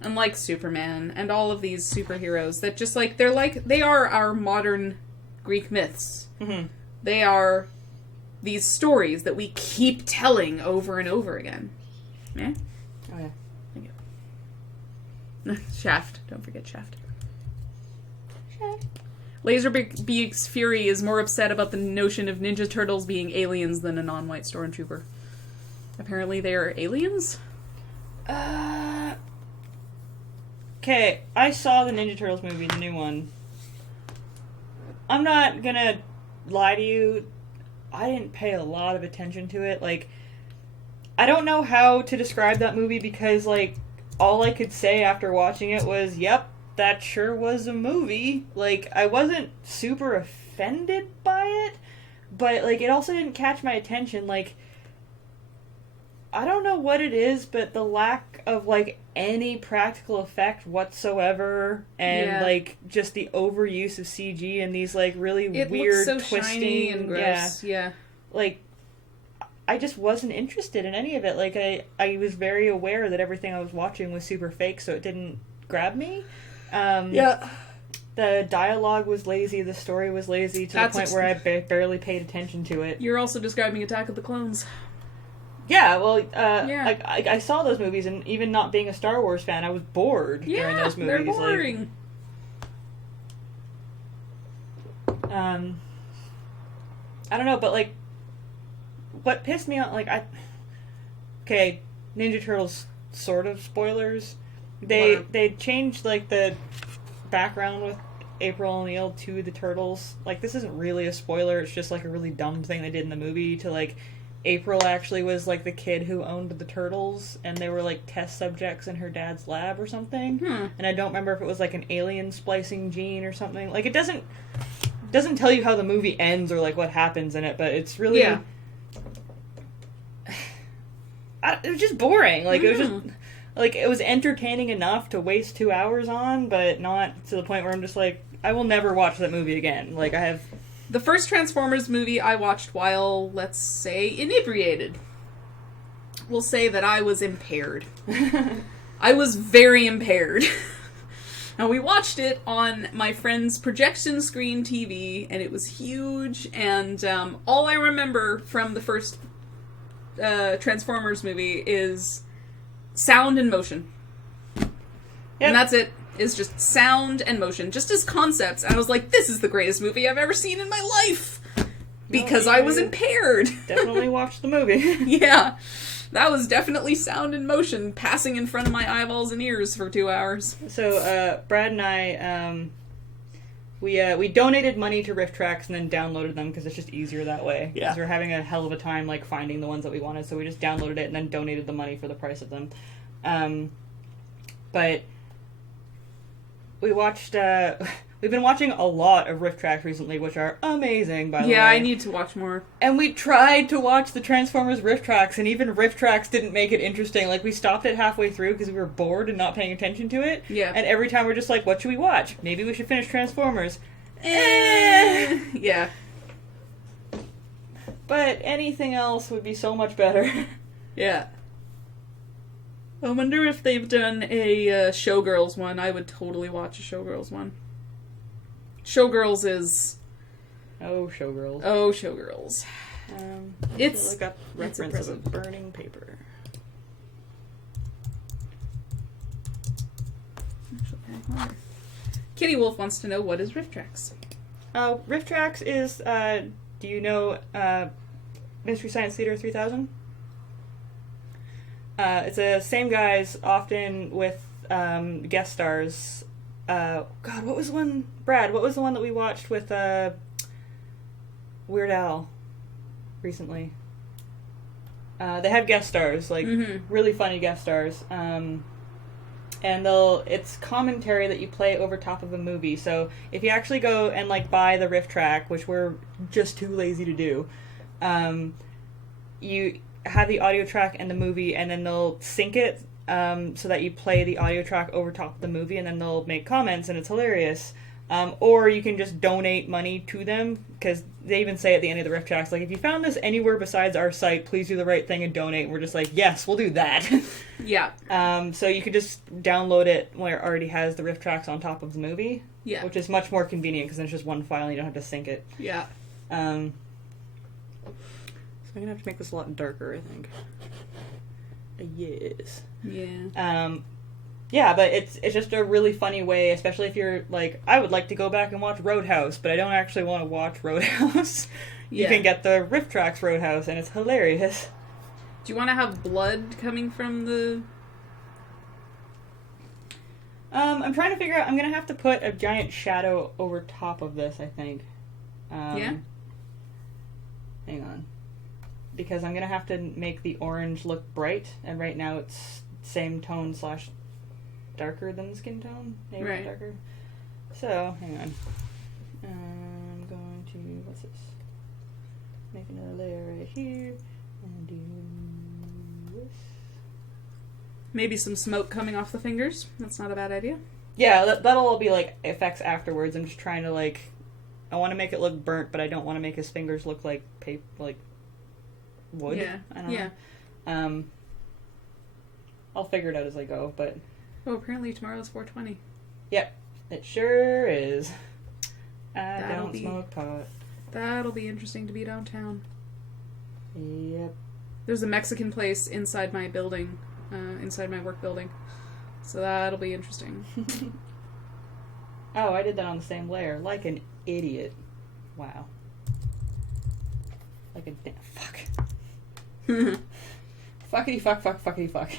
and like Superman and all of these superheroes, that just like they are our modern Greek myths. Mm-hmm. They are these stories that we keep telling over and over again. Yeah? Oh yeah. Thank you. Shaft. Don't forget Shaft. Laserbeak's Fury is more upset about the notion of Ninja Turtles being aliens than a non-white stormtrooper. Apparently they are aliens? Okay, I saw the Ninja Turtles movie, the new one. I'm not gonna lie to you, I didn't pay a lot of attention to it. Like, I don't know how to describe that movie, because, like, all I could say after watching it was, yep, that sure was a movie. Like, I wasn't super offended by it, but, like, it also didn't catch my attention. Like, I don't know what it is, but the lack of, like, any practical effect whatsoever, and, like, just the overuse of CG and these, like, really it weird looks so twisting. shiny and gross. Yeah. Like, I just wasn't interested in any of it. Like, I was very aware that everything I was watching was super fake, so it didn't grab me. Yeah. The dialogue was lazy, the story was lazy, to the point where I barely paid attention to it. You're also describing Attack of the Clones. Yeah, well, I saw those movies, and even not being a Star Wars fan, I was bored during those movies. They're boring. Like, I don't know, but, like, what pissed me off, like, okay, Ninja Turtles, sort of spoilers. They changed, like, the background with April O'Neil to the Turtles. Like, this isn't really a spoiler, it's just, like, a really dumb thing they did in the movie to, like, April actually was, like, the kid who owned the Turtles, and they were, like, test subjects in her dad's lab or something. And I don't remember if it was, like, an alien splicing gene or something. Like, it doesn't tell you how the movie ends or, like, what happens in it, but it's really... Yeah. It was just boring. Like, it was just... Like, it was entertaining enough to waste 2 hours on, but not to the point where I'm just like, I will never watch that movie again. Like, I have... The first Transformers movie I watched while, let's say, inebriated. We'll say that I was impaired. I was very impaired. Now, we watched it on my friend's projection screen TV, and it was huge, and all I remember from the first Transformers movie is sound and motion. Yep. And that's it. Is just sound and motion, just as concepts. And I was like, this is the greatest movie I've ever seen in my life! Because I was impaired. Definitely watched the movie. Yeah. That was definitely sound and motion passing in front of my eyeballs and ears for 2 hours. So, Brad and I, we donated money to Rift Tracks and then downloaded them because it's just easier that way. Yeah. Because we're having a hell of a time, like, finding the ones that we wanted, so we just downloaded it and then donated the money for the price of them. But... We watched, we've been watching a lot of Rift Tracks recently, which are amazing, by the way. Yeah, I need to watch more. And we tried to watch the Transformers Rift Tracks, and even Rift Tracks didn't make it interesting. Like, we stopped it halfway through because we were bored and not paying attention to it. Yeah. And every time we're just like, what should we watch? Maybe we should finish Transformers. Yeah. But anything else would be so much better. Yeah. I wonder if they've done a Showgirls one. I would totally watch a Showgirls one. Showgirls is... Oh, Showgirls. Oh, Showgirls. It's... Look up reference of burning paper. Kitty Wolf wants to know, what is Rift Tracks? Rift Tracks is Do you know Mystery Science Theater 3000? It's the same guys, often with guest stars. God, what was the one? Brad, what was the one that we watched with Weird Al recently? They have guest stars, like really funny guest stars. And it's commentary that you play over top of a movie. So if you actually go and like buy the riff track, which we're just too lazy to do, you have the audio track and the movie, and then they'll sync it so that you play the audio track over top of the movie, and then they'll make comments, and it's hilarious. Or you can just donate money to them, because they even say at the end of the riff tracks, like, if you found this anywhere besides our site, please do the right thing and donate. And we're just like, yes, we'll do that. Yeah. So you could just download it where it already has the riff tracks on top of the movie. Yeah. Which is much more convenient, because then it's just one file and you don't have to sync it. Yeah. So I'm going to have to make this a lot darker, I think. Yes. Yeah. Yeah, but it's just a really funny way, especially if you're like, I would like to go back and watch Roadhouse, but I don't actually want to watch Roadhouse. You can get the Riff Tracks Roadhouse, and it's hilarious. Do you want to have blood coming from the... I'm trying to figure out, I'm going to have to put a giant shadow over top of this, I think. Yeah? Hang on. Because I'm going to have to make the orange look bright, and right now it's same tone / darker than the skin tone, maybe right. darker. So, hang on. I'm going to, what's this? Make another layer right here, and do this. Maybe some smoke coming off the fingers. That's not a bad idea. Yeah, that'll all be, like, effects afterwards. I'm just trying to, like, I want to make it look burnt, but I don't want to make his fingers look like paper, like wood. Yeah, I don't yeah. know. I'll figure it out as I go, but... Oh, apparently tomorrow's 420. Yep, it sure is. I That'll don't be- smoke pot. That'll be interesting to be downtown. Yep. There's a Mexican place inside my building, inside my work building. So that'll be interesting. Oh, I did that on the same layer. Like an idiot. Wow. Like a fuck. Fuckity fuck fuck fuckity fuck.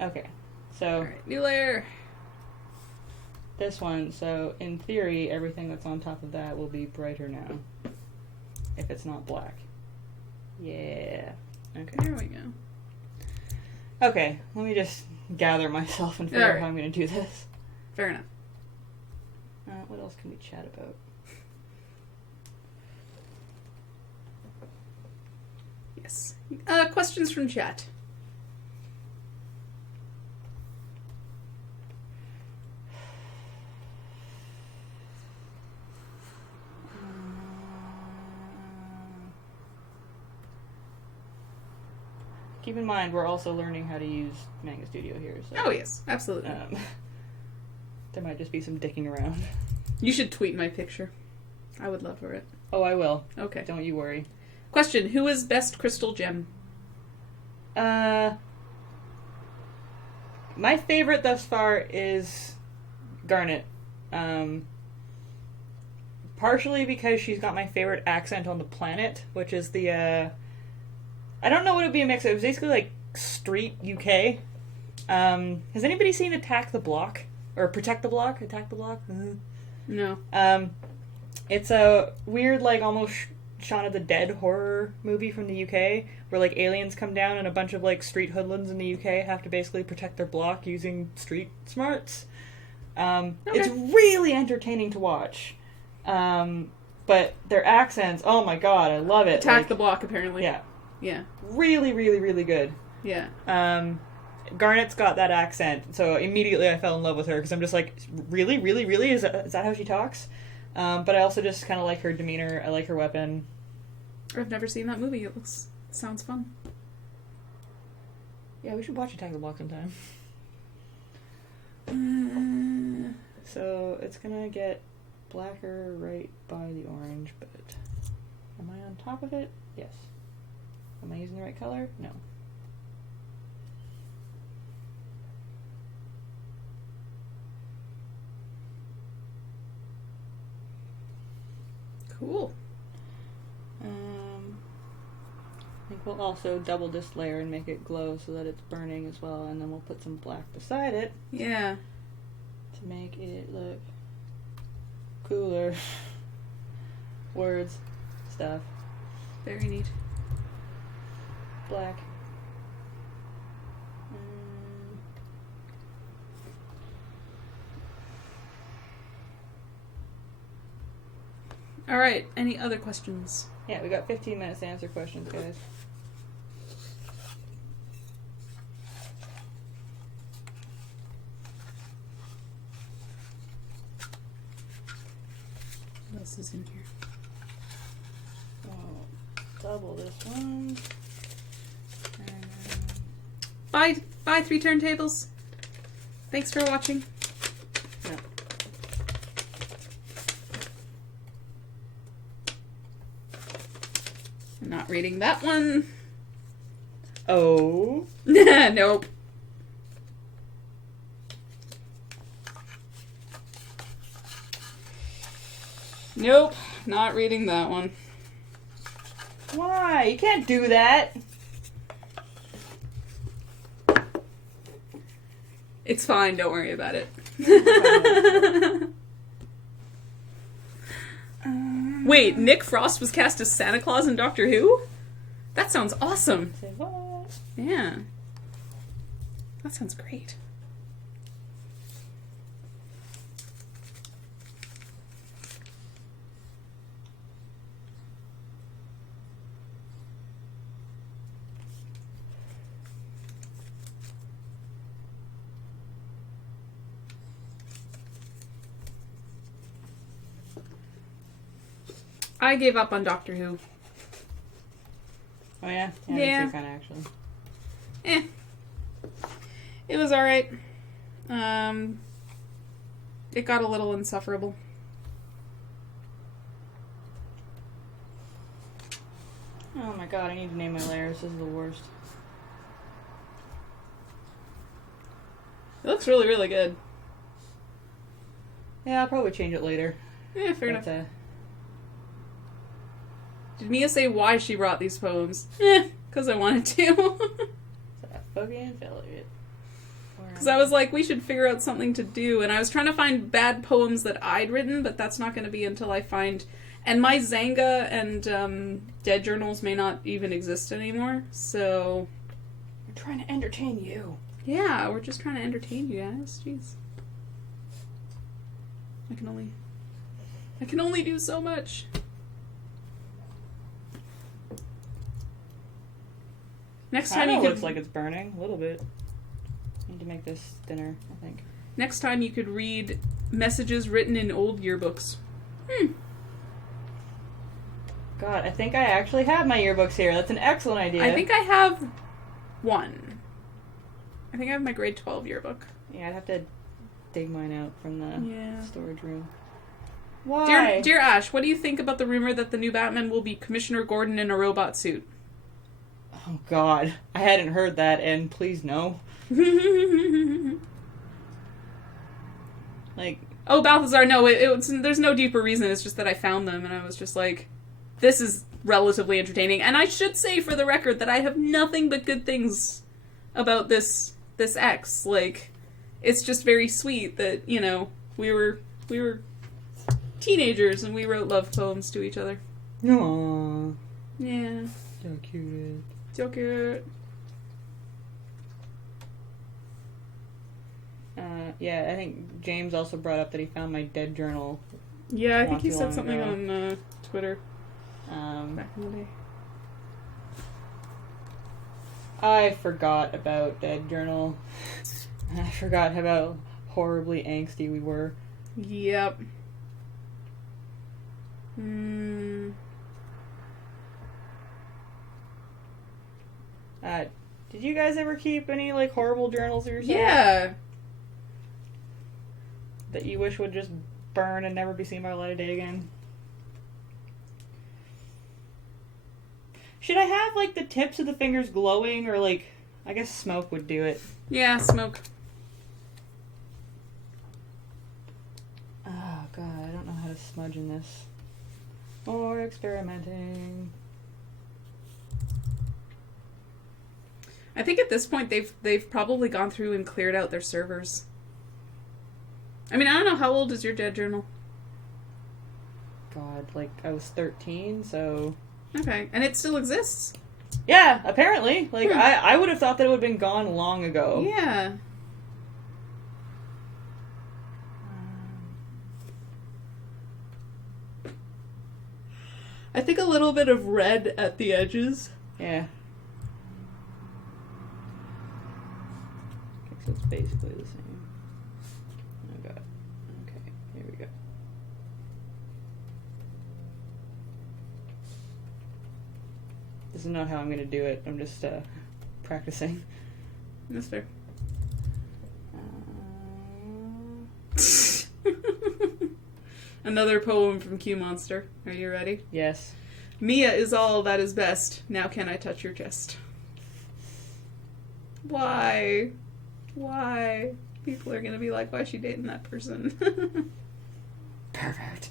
Okay. So Alright, new layer. this one, so in theory everything that's on top of that will be brighter now. If it's not black. Yeah. Okay. There we go. Okay, let me just gather myself and figure out how I'm going to do this. Fair enough. What else can we chat about? Yes. Questions from chat. Keep in mind, we're also learning how to use Manga Studio here. So, Oh, yes. Absolutely. there might just be some dicking around. You should tweet my picture. I would love for it. Oh, I will. Okay. Don't you worry. Question. Who is best crystal gem? My favorite thus far is Garnet. Partially because she's got my favorite accent on the planet, which is the, I don't know what it would be a mix of. It was basically like street UK. Has anybody seen Attack the Block? Or Protect the Block? Attack the Block? Mm-hmm. No. It's a weird, like, almost Shaun of the Dead horror movie from the UK, where, like, aliens come down and a bunch of, like, street hoodlums in the UK have to basically protect their block using street smarts. It's really entertaining to watch. But their accents, oh my god, I love it. Attack the Block, apparently. Yeah. Yeah. Really, really, really good. Yeah. Garnet's got that accent, so immediately I fell in love with her, because I'm just like, really, really, really? Is that how she talks? But I also just kind of like her demeanor. I like her weapon. I've never seen that movie. It sounds fun. Yeah, we should watch Attack the Block sometime. So it's gonna get blacker right by the orange, but am I on top of it? Yes. Am I using the right color? No. Cool. I think we'll also double this layer and make it glow so that it's burning as well, and then we'll put some black beside it Yeah. to make it look cooler. Words, stuff, Very neat. black. All right. Any other questions? Yeah, we got 15 minutes to answer questions, guys. What else is in here? Oh, double this one. And Bye, 3 turntables. Thanks for watching. no. I'm not reading that one. Oh. Nope. Nope, not reading that one. Why? You can't do that. It's fine, don't worry about it. Wait, Nick Frost was cast as Santa Claus in Doctor Who? That sounds awesome. Say what? Yeah. That sounds great. I gave up on Doctor Who. Oh yeah? Yeah, Yeah. me too, kinda actually. Eh. It was alright. It got a little insufferable. Oh my god, I need to name my layers. This is the worst. It looks really, really good. Yeah, I'll probably change it later. Yeah, fair enough. But, Did Mia say why she brought these poems? Because I wanted to. that fucking affiliate. Because I was like, we should figure out something to do. And I was trying to find bad poems that I'd written, but that's not going to be until I find... And my Zanga and Dead journals may not even exist anymore, so... We're trying to entertain you. Yeah, we're just trying to entertain you guys. Jeez. I can only do so much. Next time you could looks like it's burning a little bit. Need to make this thinner, I think. Next time you could read messages written in old yearbooks. God, I think I actually have my yearbooks here. That's an excellent idea. I think I have one. I think I have my grade 12 yearbook. Yeah, I'd have to dig mine out from the Yeah. storage room. Why? Dear Ash, what do you think about the rumor that the new Batman will be Commissioner Gordon in a robot suit? Oh God, I hadn't heard that, and please no. Like, Oh, Balthazar, no, there's no deeper reason. It's just that I found them, and I was just like, this is relatively entertaining. And I should say, for the record, that I have nothing but good things about this ex. Like, it's just very sweet that, you know, we were teenagers and we wrote love poems to each other. no, Yeah. so cute. So cute. Yeah, I think James also brought up that he found my dead journal. Yeah, I think Not he too said long something ago. on Twitter back in the day. I forgot about dead journal. I forgot how horribly angsty we were. Yep. Did you guys ever keep any like horrible journals of yourself? Yeah. That you wish would just burn and never be seen by the light of day again? Should I have like the tips of the fingers glowing, or like, I guess smoke would do it. Yeah, smoke. Oh god, I don't know how to smudge in this. More experimenting. I think at this point they've probably gone through and cleared out their servers. I mean, I don't know, how old is your dead journal? God, like, I was 13, so... Okay, and it still exists? Yeah, apparently. Like, Hmm. I would have thought that it would have been gone long ago. Yeah. I think a little bit of red at the edges. Yeah. Okay, so it's basically the same. Oh god. Okay, here we go. This is not how I'm gonna do it. I'm just practicing. That's fair. Another poem from Q Monster. Are you ready? Yes. Mia is all that is best. Now can I touch your chest? Why? Why? People are gonna be like, why is she dating that person? Perfect.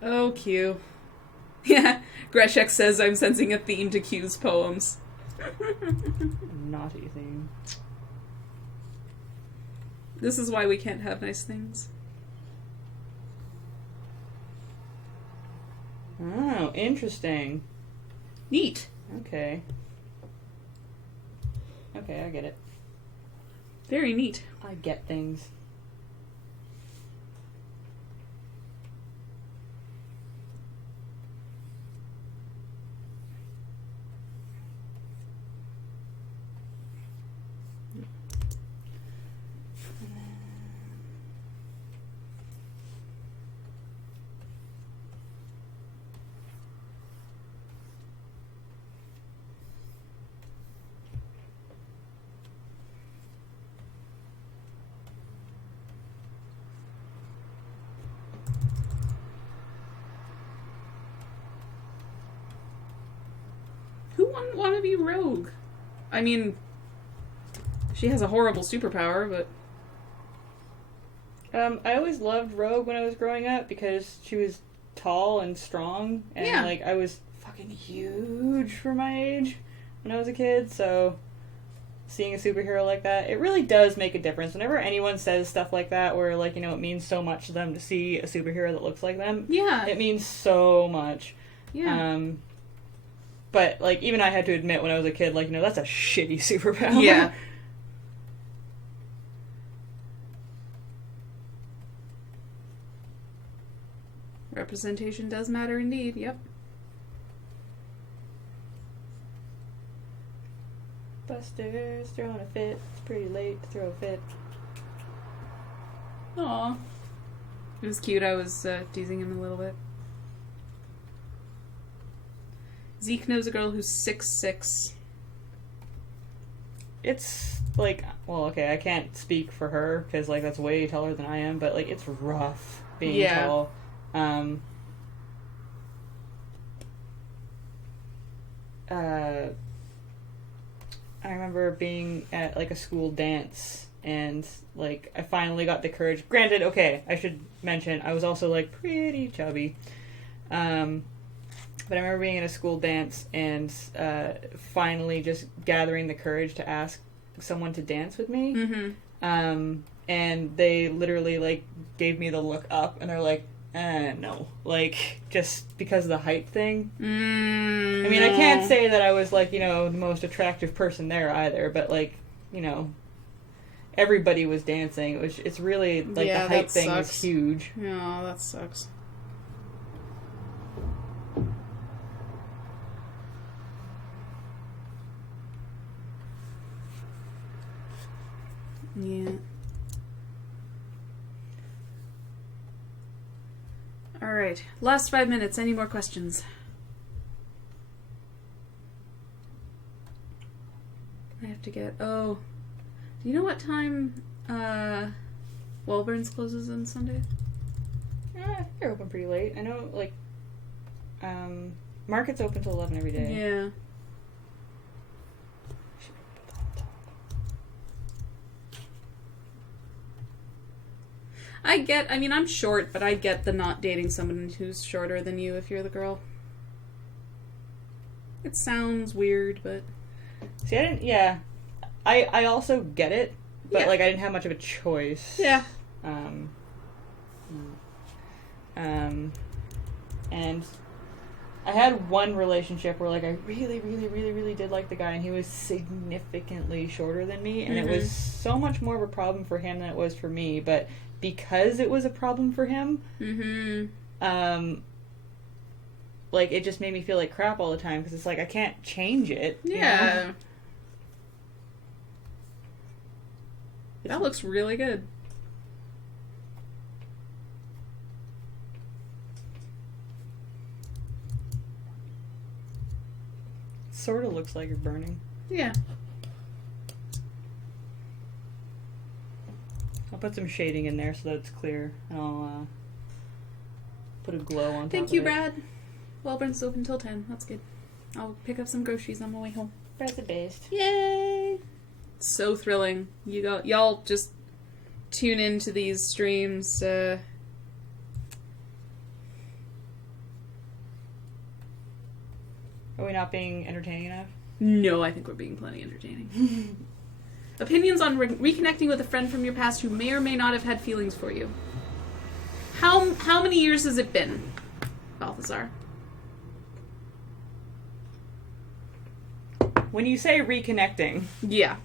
Oh, Q. Yeah, Greshek says I'm sensing a theme to Q's poems. Naughty thing. This is why we can't have nice things. Oh, interesting. Neat. Okay. Okay, I get it. Very neat. I get things. Who wouldn't want to be Rogue? I mean, she has a horrible superpower, but... I always loved Rogue when I was growing up because she was tall and strong, and Yeah. like I was fucking huge for my age when I was a kid, so seeing a superhero like that, it really does make a difference. Whenever anyone says stuff like that, where like, you know, it means so much to them to see a superhero that looks like them, Yeah. it means so much. Yeah. But like, even I had to admit when I was a kid, like, you know, that's a shitty superpower. Yeah. Representation does matter indeed, yep. Buster's throwing a fit. It's pretty late to throw a fit. Aw. It was cute, I was teasing him a little bit. Zeke knows a girl who's 6'6". It's like, well, okay, I can't speak for her because like that's way taller than I am, but like it's rough being tall. I remember being at like a school dance and like I finally got the courage. Granted, okay, I should mention I was also like pretty chubby. But I remember being at a school dance and finally just gathering the courage to ask someone to dance with me. Mm-hmm. And they literally like gave me the look up and they're like, no. Like, just because of the height thing. I mean, I can't say that I was like, you know, the most attractive person there either, but like, you know, everybody was dancing. It's really like Yeah, the height that thing sucks. is huge. Oh, that sucks. Yeah. Alright. Last 5 minutes. Any more questions? I have to get... Oh. Do you know what time Walburns closes on Sunday? I think they're open pretty late. I know, like, market's open till 11 every day. Yeah. I mean, I'm short, but I get the not dating someone who's shorter than you if you're the girl. It sounds weird, but... See, I also get it, but, Yeah. like, I didn't have much of a choice. Yeah. And I had one relationship where, like, I really, really, really, really did like the guy, and he was significantly shorter than me, and it was so much more of a problem for him than it was for me, but because it was a problem for him, like, it just made me feel like crap all the time, because it's like, I can't change it. Yeah. You know? That looks really good. Sort of looks like you're burning. Yeah. I'll put some shading in there so that it's clear, and I'll put a glow on top Thank of you, it. Brad. Wellburn's open until 10. That's good. I'll pick up some groceries on my way home. Brad's the best. Yay! So thrilling. Y'all just tune into these streams. Are we not being entertaining enough? No, I think we're being plenty entertaining. Opinions on reconnecting with a friend from your past who may or may not have had feelings for you. How many years has it been, Balthazar? When you say reconnecting, Yeah.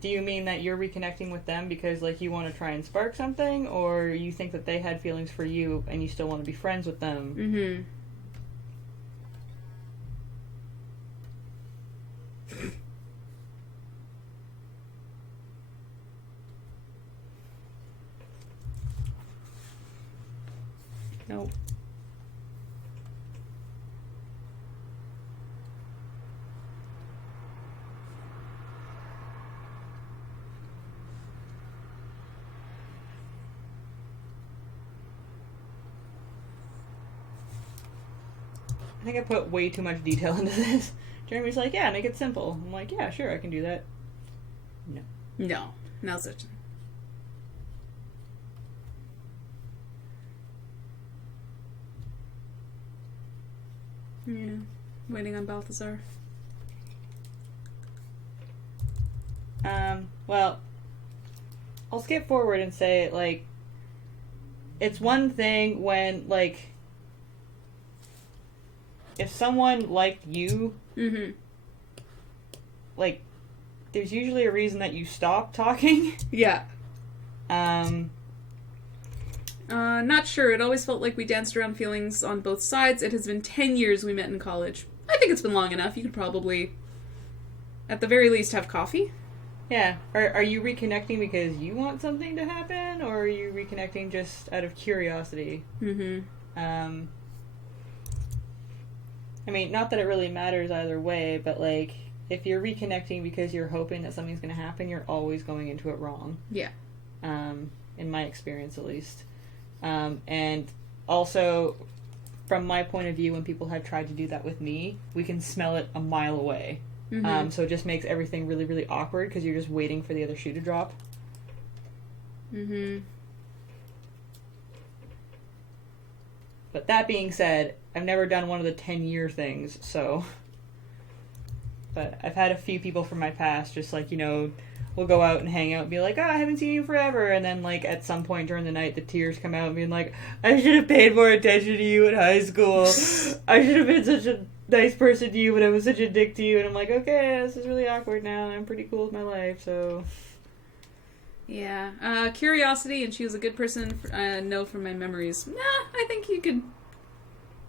do you mean that you're reconnecting with them because, like, you want to try and spark something, or you think that they had feelings for you and you still want to be friends with them? Mm-hmm. Nope. I think I put way too much detail into this. Jeremy's like, yeah, make it simple. I'm like, yeah, sure, I can do that. No. No. No such. Yeah. Waiting on Balthazar. Well, I'll skip forward and say, like, it's one thing when, like, if someone liked you, Mm-hmm. like, there's usually a reason that you stop talking. Yeah. Not Not sure. It always felt like we danced around feelings on both sides. It has been 10 years we met in college. I think it's been long enough. You could probably, at the very least, have coffee. Yeah. Are you reconnecting because you want something to happen, or are you reconnecting just out of curiosity? Mm-hmm. I mean, not that it really matters either way, but, like, if you're reconnecting because you're hoping that something's going to happen, you're always going into it wrong. Yeah. In my experience, at least. And also, from my point of view, when people have tried to do that with me, we can smell it a mile away. Mm-hmm. So it just makes everything really, really awkward because you're just waiting for the other shoe to drop. Mm-hmm. But that being said, I've never done one of the 10-year things, so... But I've had a few people from my past just, like, you know, we'll go out and hang out and be like, oh, I haven't seen you forever. And then, like, at some point during the night, the tears come out being like, I should have paid more attention to you in high school. I should have been such a nice person to you, but I was such a dick to you. And I'm like, okay, this is really awkward now. I'm pretty cool with my life, so... Yeah. Curiosity, and she was a good person. No from my memories. Nah, I think you could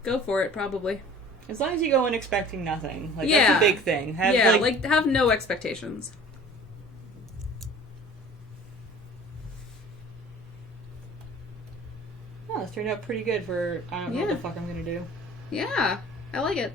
go for it, probably. As long as you go in expecting nothing. Like, Yeah. that's a big thing. Have, have no expectations. Oh, this turned out pretty good for I don't know what Yeah. the fuck I'm gonna do. Yeah, I like it.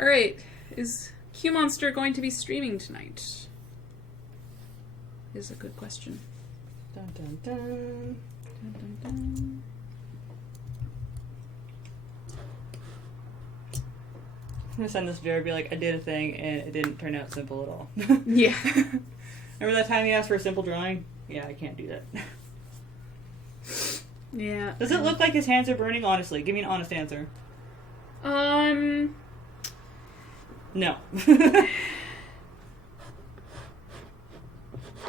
Alright, is Q Monster going to be streaming tonight? Is a good question. Dun, dun, dun. Dun, dun, dun. I'm gonna send this to Jared, be like, I did a thing and it didn't turn out simple at all. Yeah. Remember that time you asked for a simple drawing? Yeah, I can't do that. Yeah. Does it look like his hands are burning? Honestly, give me an honest answer. No.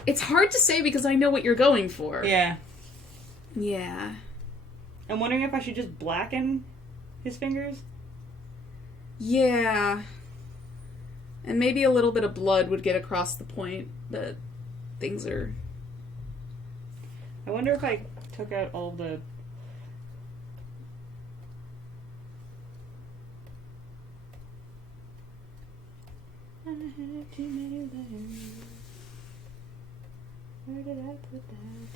It's hard to say because I know what you're going for. Yeah. Yeah. I'm wondering if I should just blacken his fingers. Yeah. And maybe a little bit of blood would get across the point that things are... I wonder if I took out all the... I have too many letters. Where did I put that?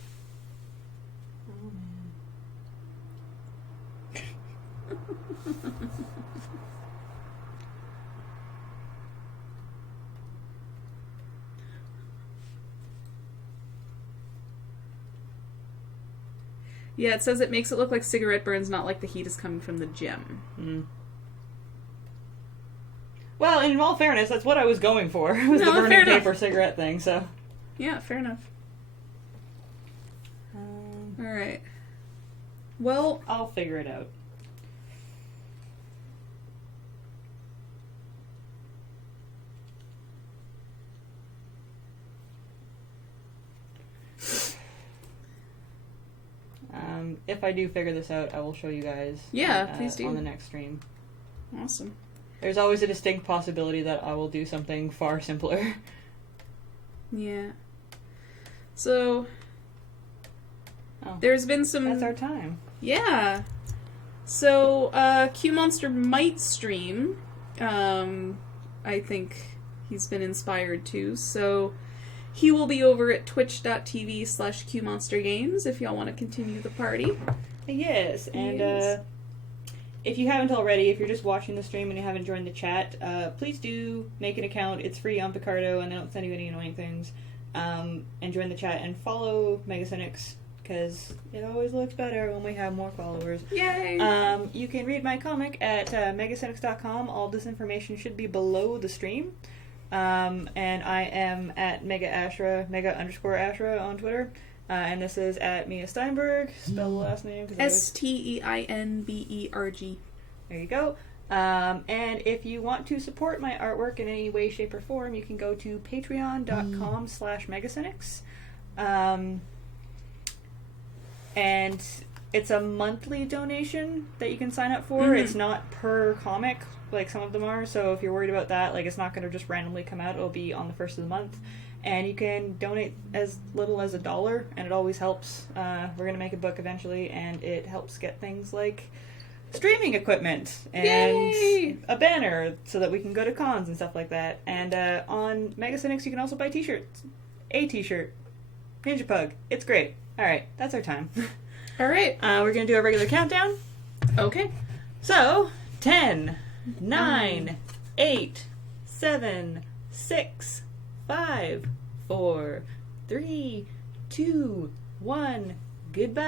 Oh man. Yeah, it says it makes it look like cigarette burns, not like the heat is coming from the gym. Mm. Well, in all fairness, that's what I was going for. It was No, the burning fair enough. paper cigarette thing, so... Yeah, fair enough. Alright. Well... I'll figure it out. If I do figure this out, I will show you guys. Yeah, please do. On the next stream. Awesome. There's always a distinct possibility that I will do something far simpler. Yeah. So... Oh, there's been some... that's our time. Yeah. So, Q Monster might stream. I think he's been inspired to. So, he will be over at twitch.tv/QMonsterGames if y'all want to continue the party. Yes, and Yes. If you haven't already, if you're just watching the stream and you haven't joined the chat, please do make an account. It's free on Picardo, and they don't send you any annoying things. And join the chat and follow Megacynics, because it always looks better when we have more followers. Yay! You can read my comic at megacynics.com. All this information should be below the stream. And I am at mega_Ashra on Twitter. And this is at Mia Steinberg. Spell the last name. STEINBERG. There you go. And if you want to support my artwork in any way, shape, or form, you can go to patreon.com/megacynics. And it's a monthly donation that you can sign up for. Mhm. It's not per comic, like some of them are. So if you're worried about that, like, it's not going to just randomly come out. It'll be on the first of the month. And you can donate as little as $1, and it always helps. We're going to make a book eventually, and it helps get things like streaming equipment and Yay! a banner so that we can go to cons and stuff like that. And on Megacynics, you can also buy t-shirts. A t-shirt. Ninja Pug. It's great. All right, that's our time. Alright. We're going to do a regular countdown. Okay. So, 10, 9, 8, 7, 6, 5, 4, 3, 2, 1. Goodbye.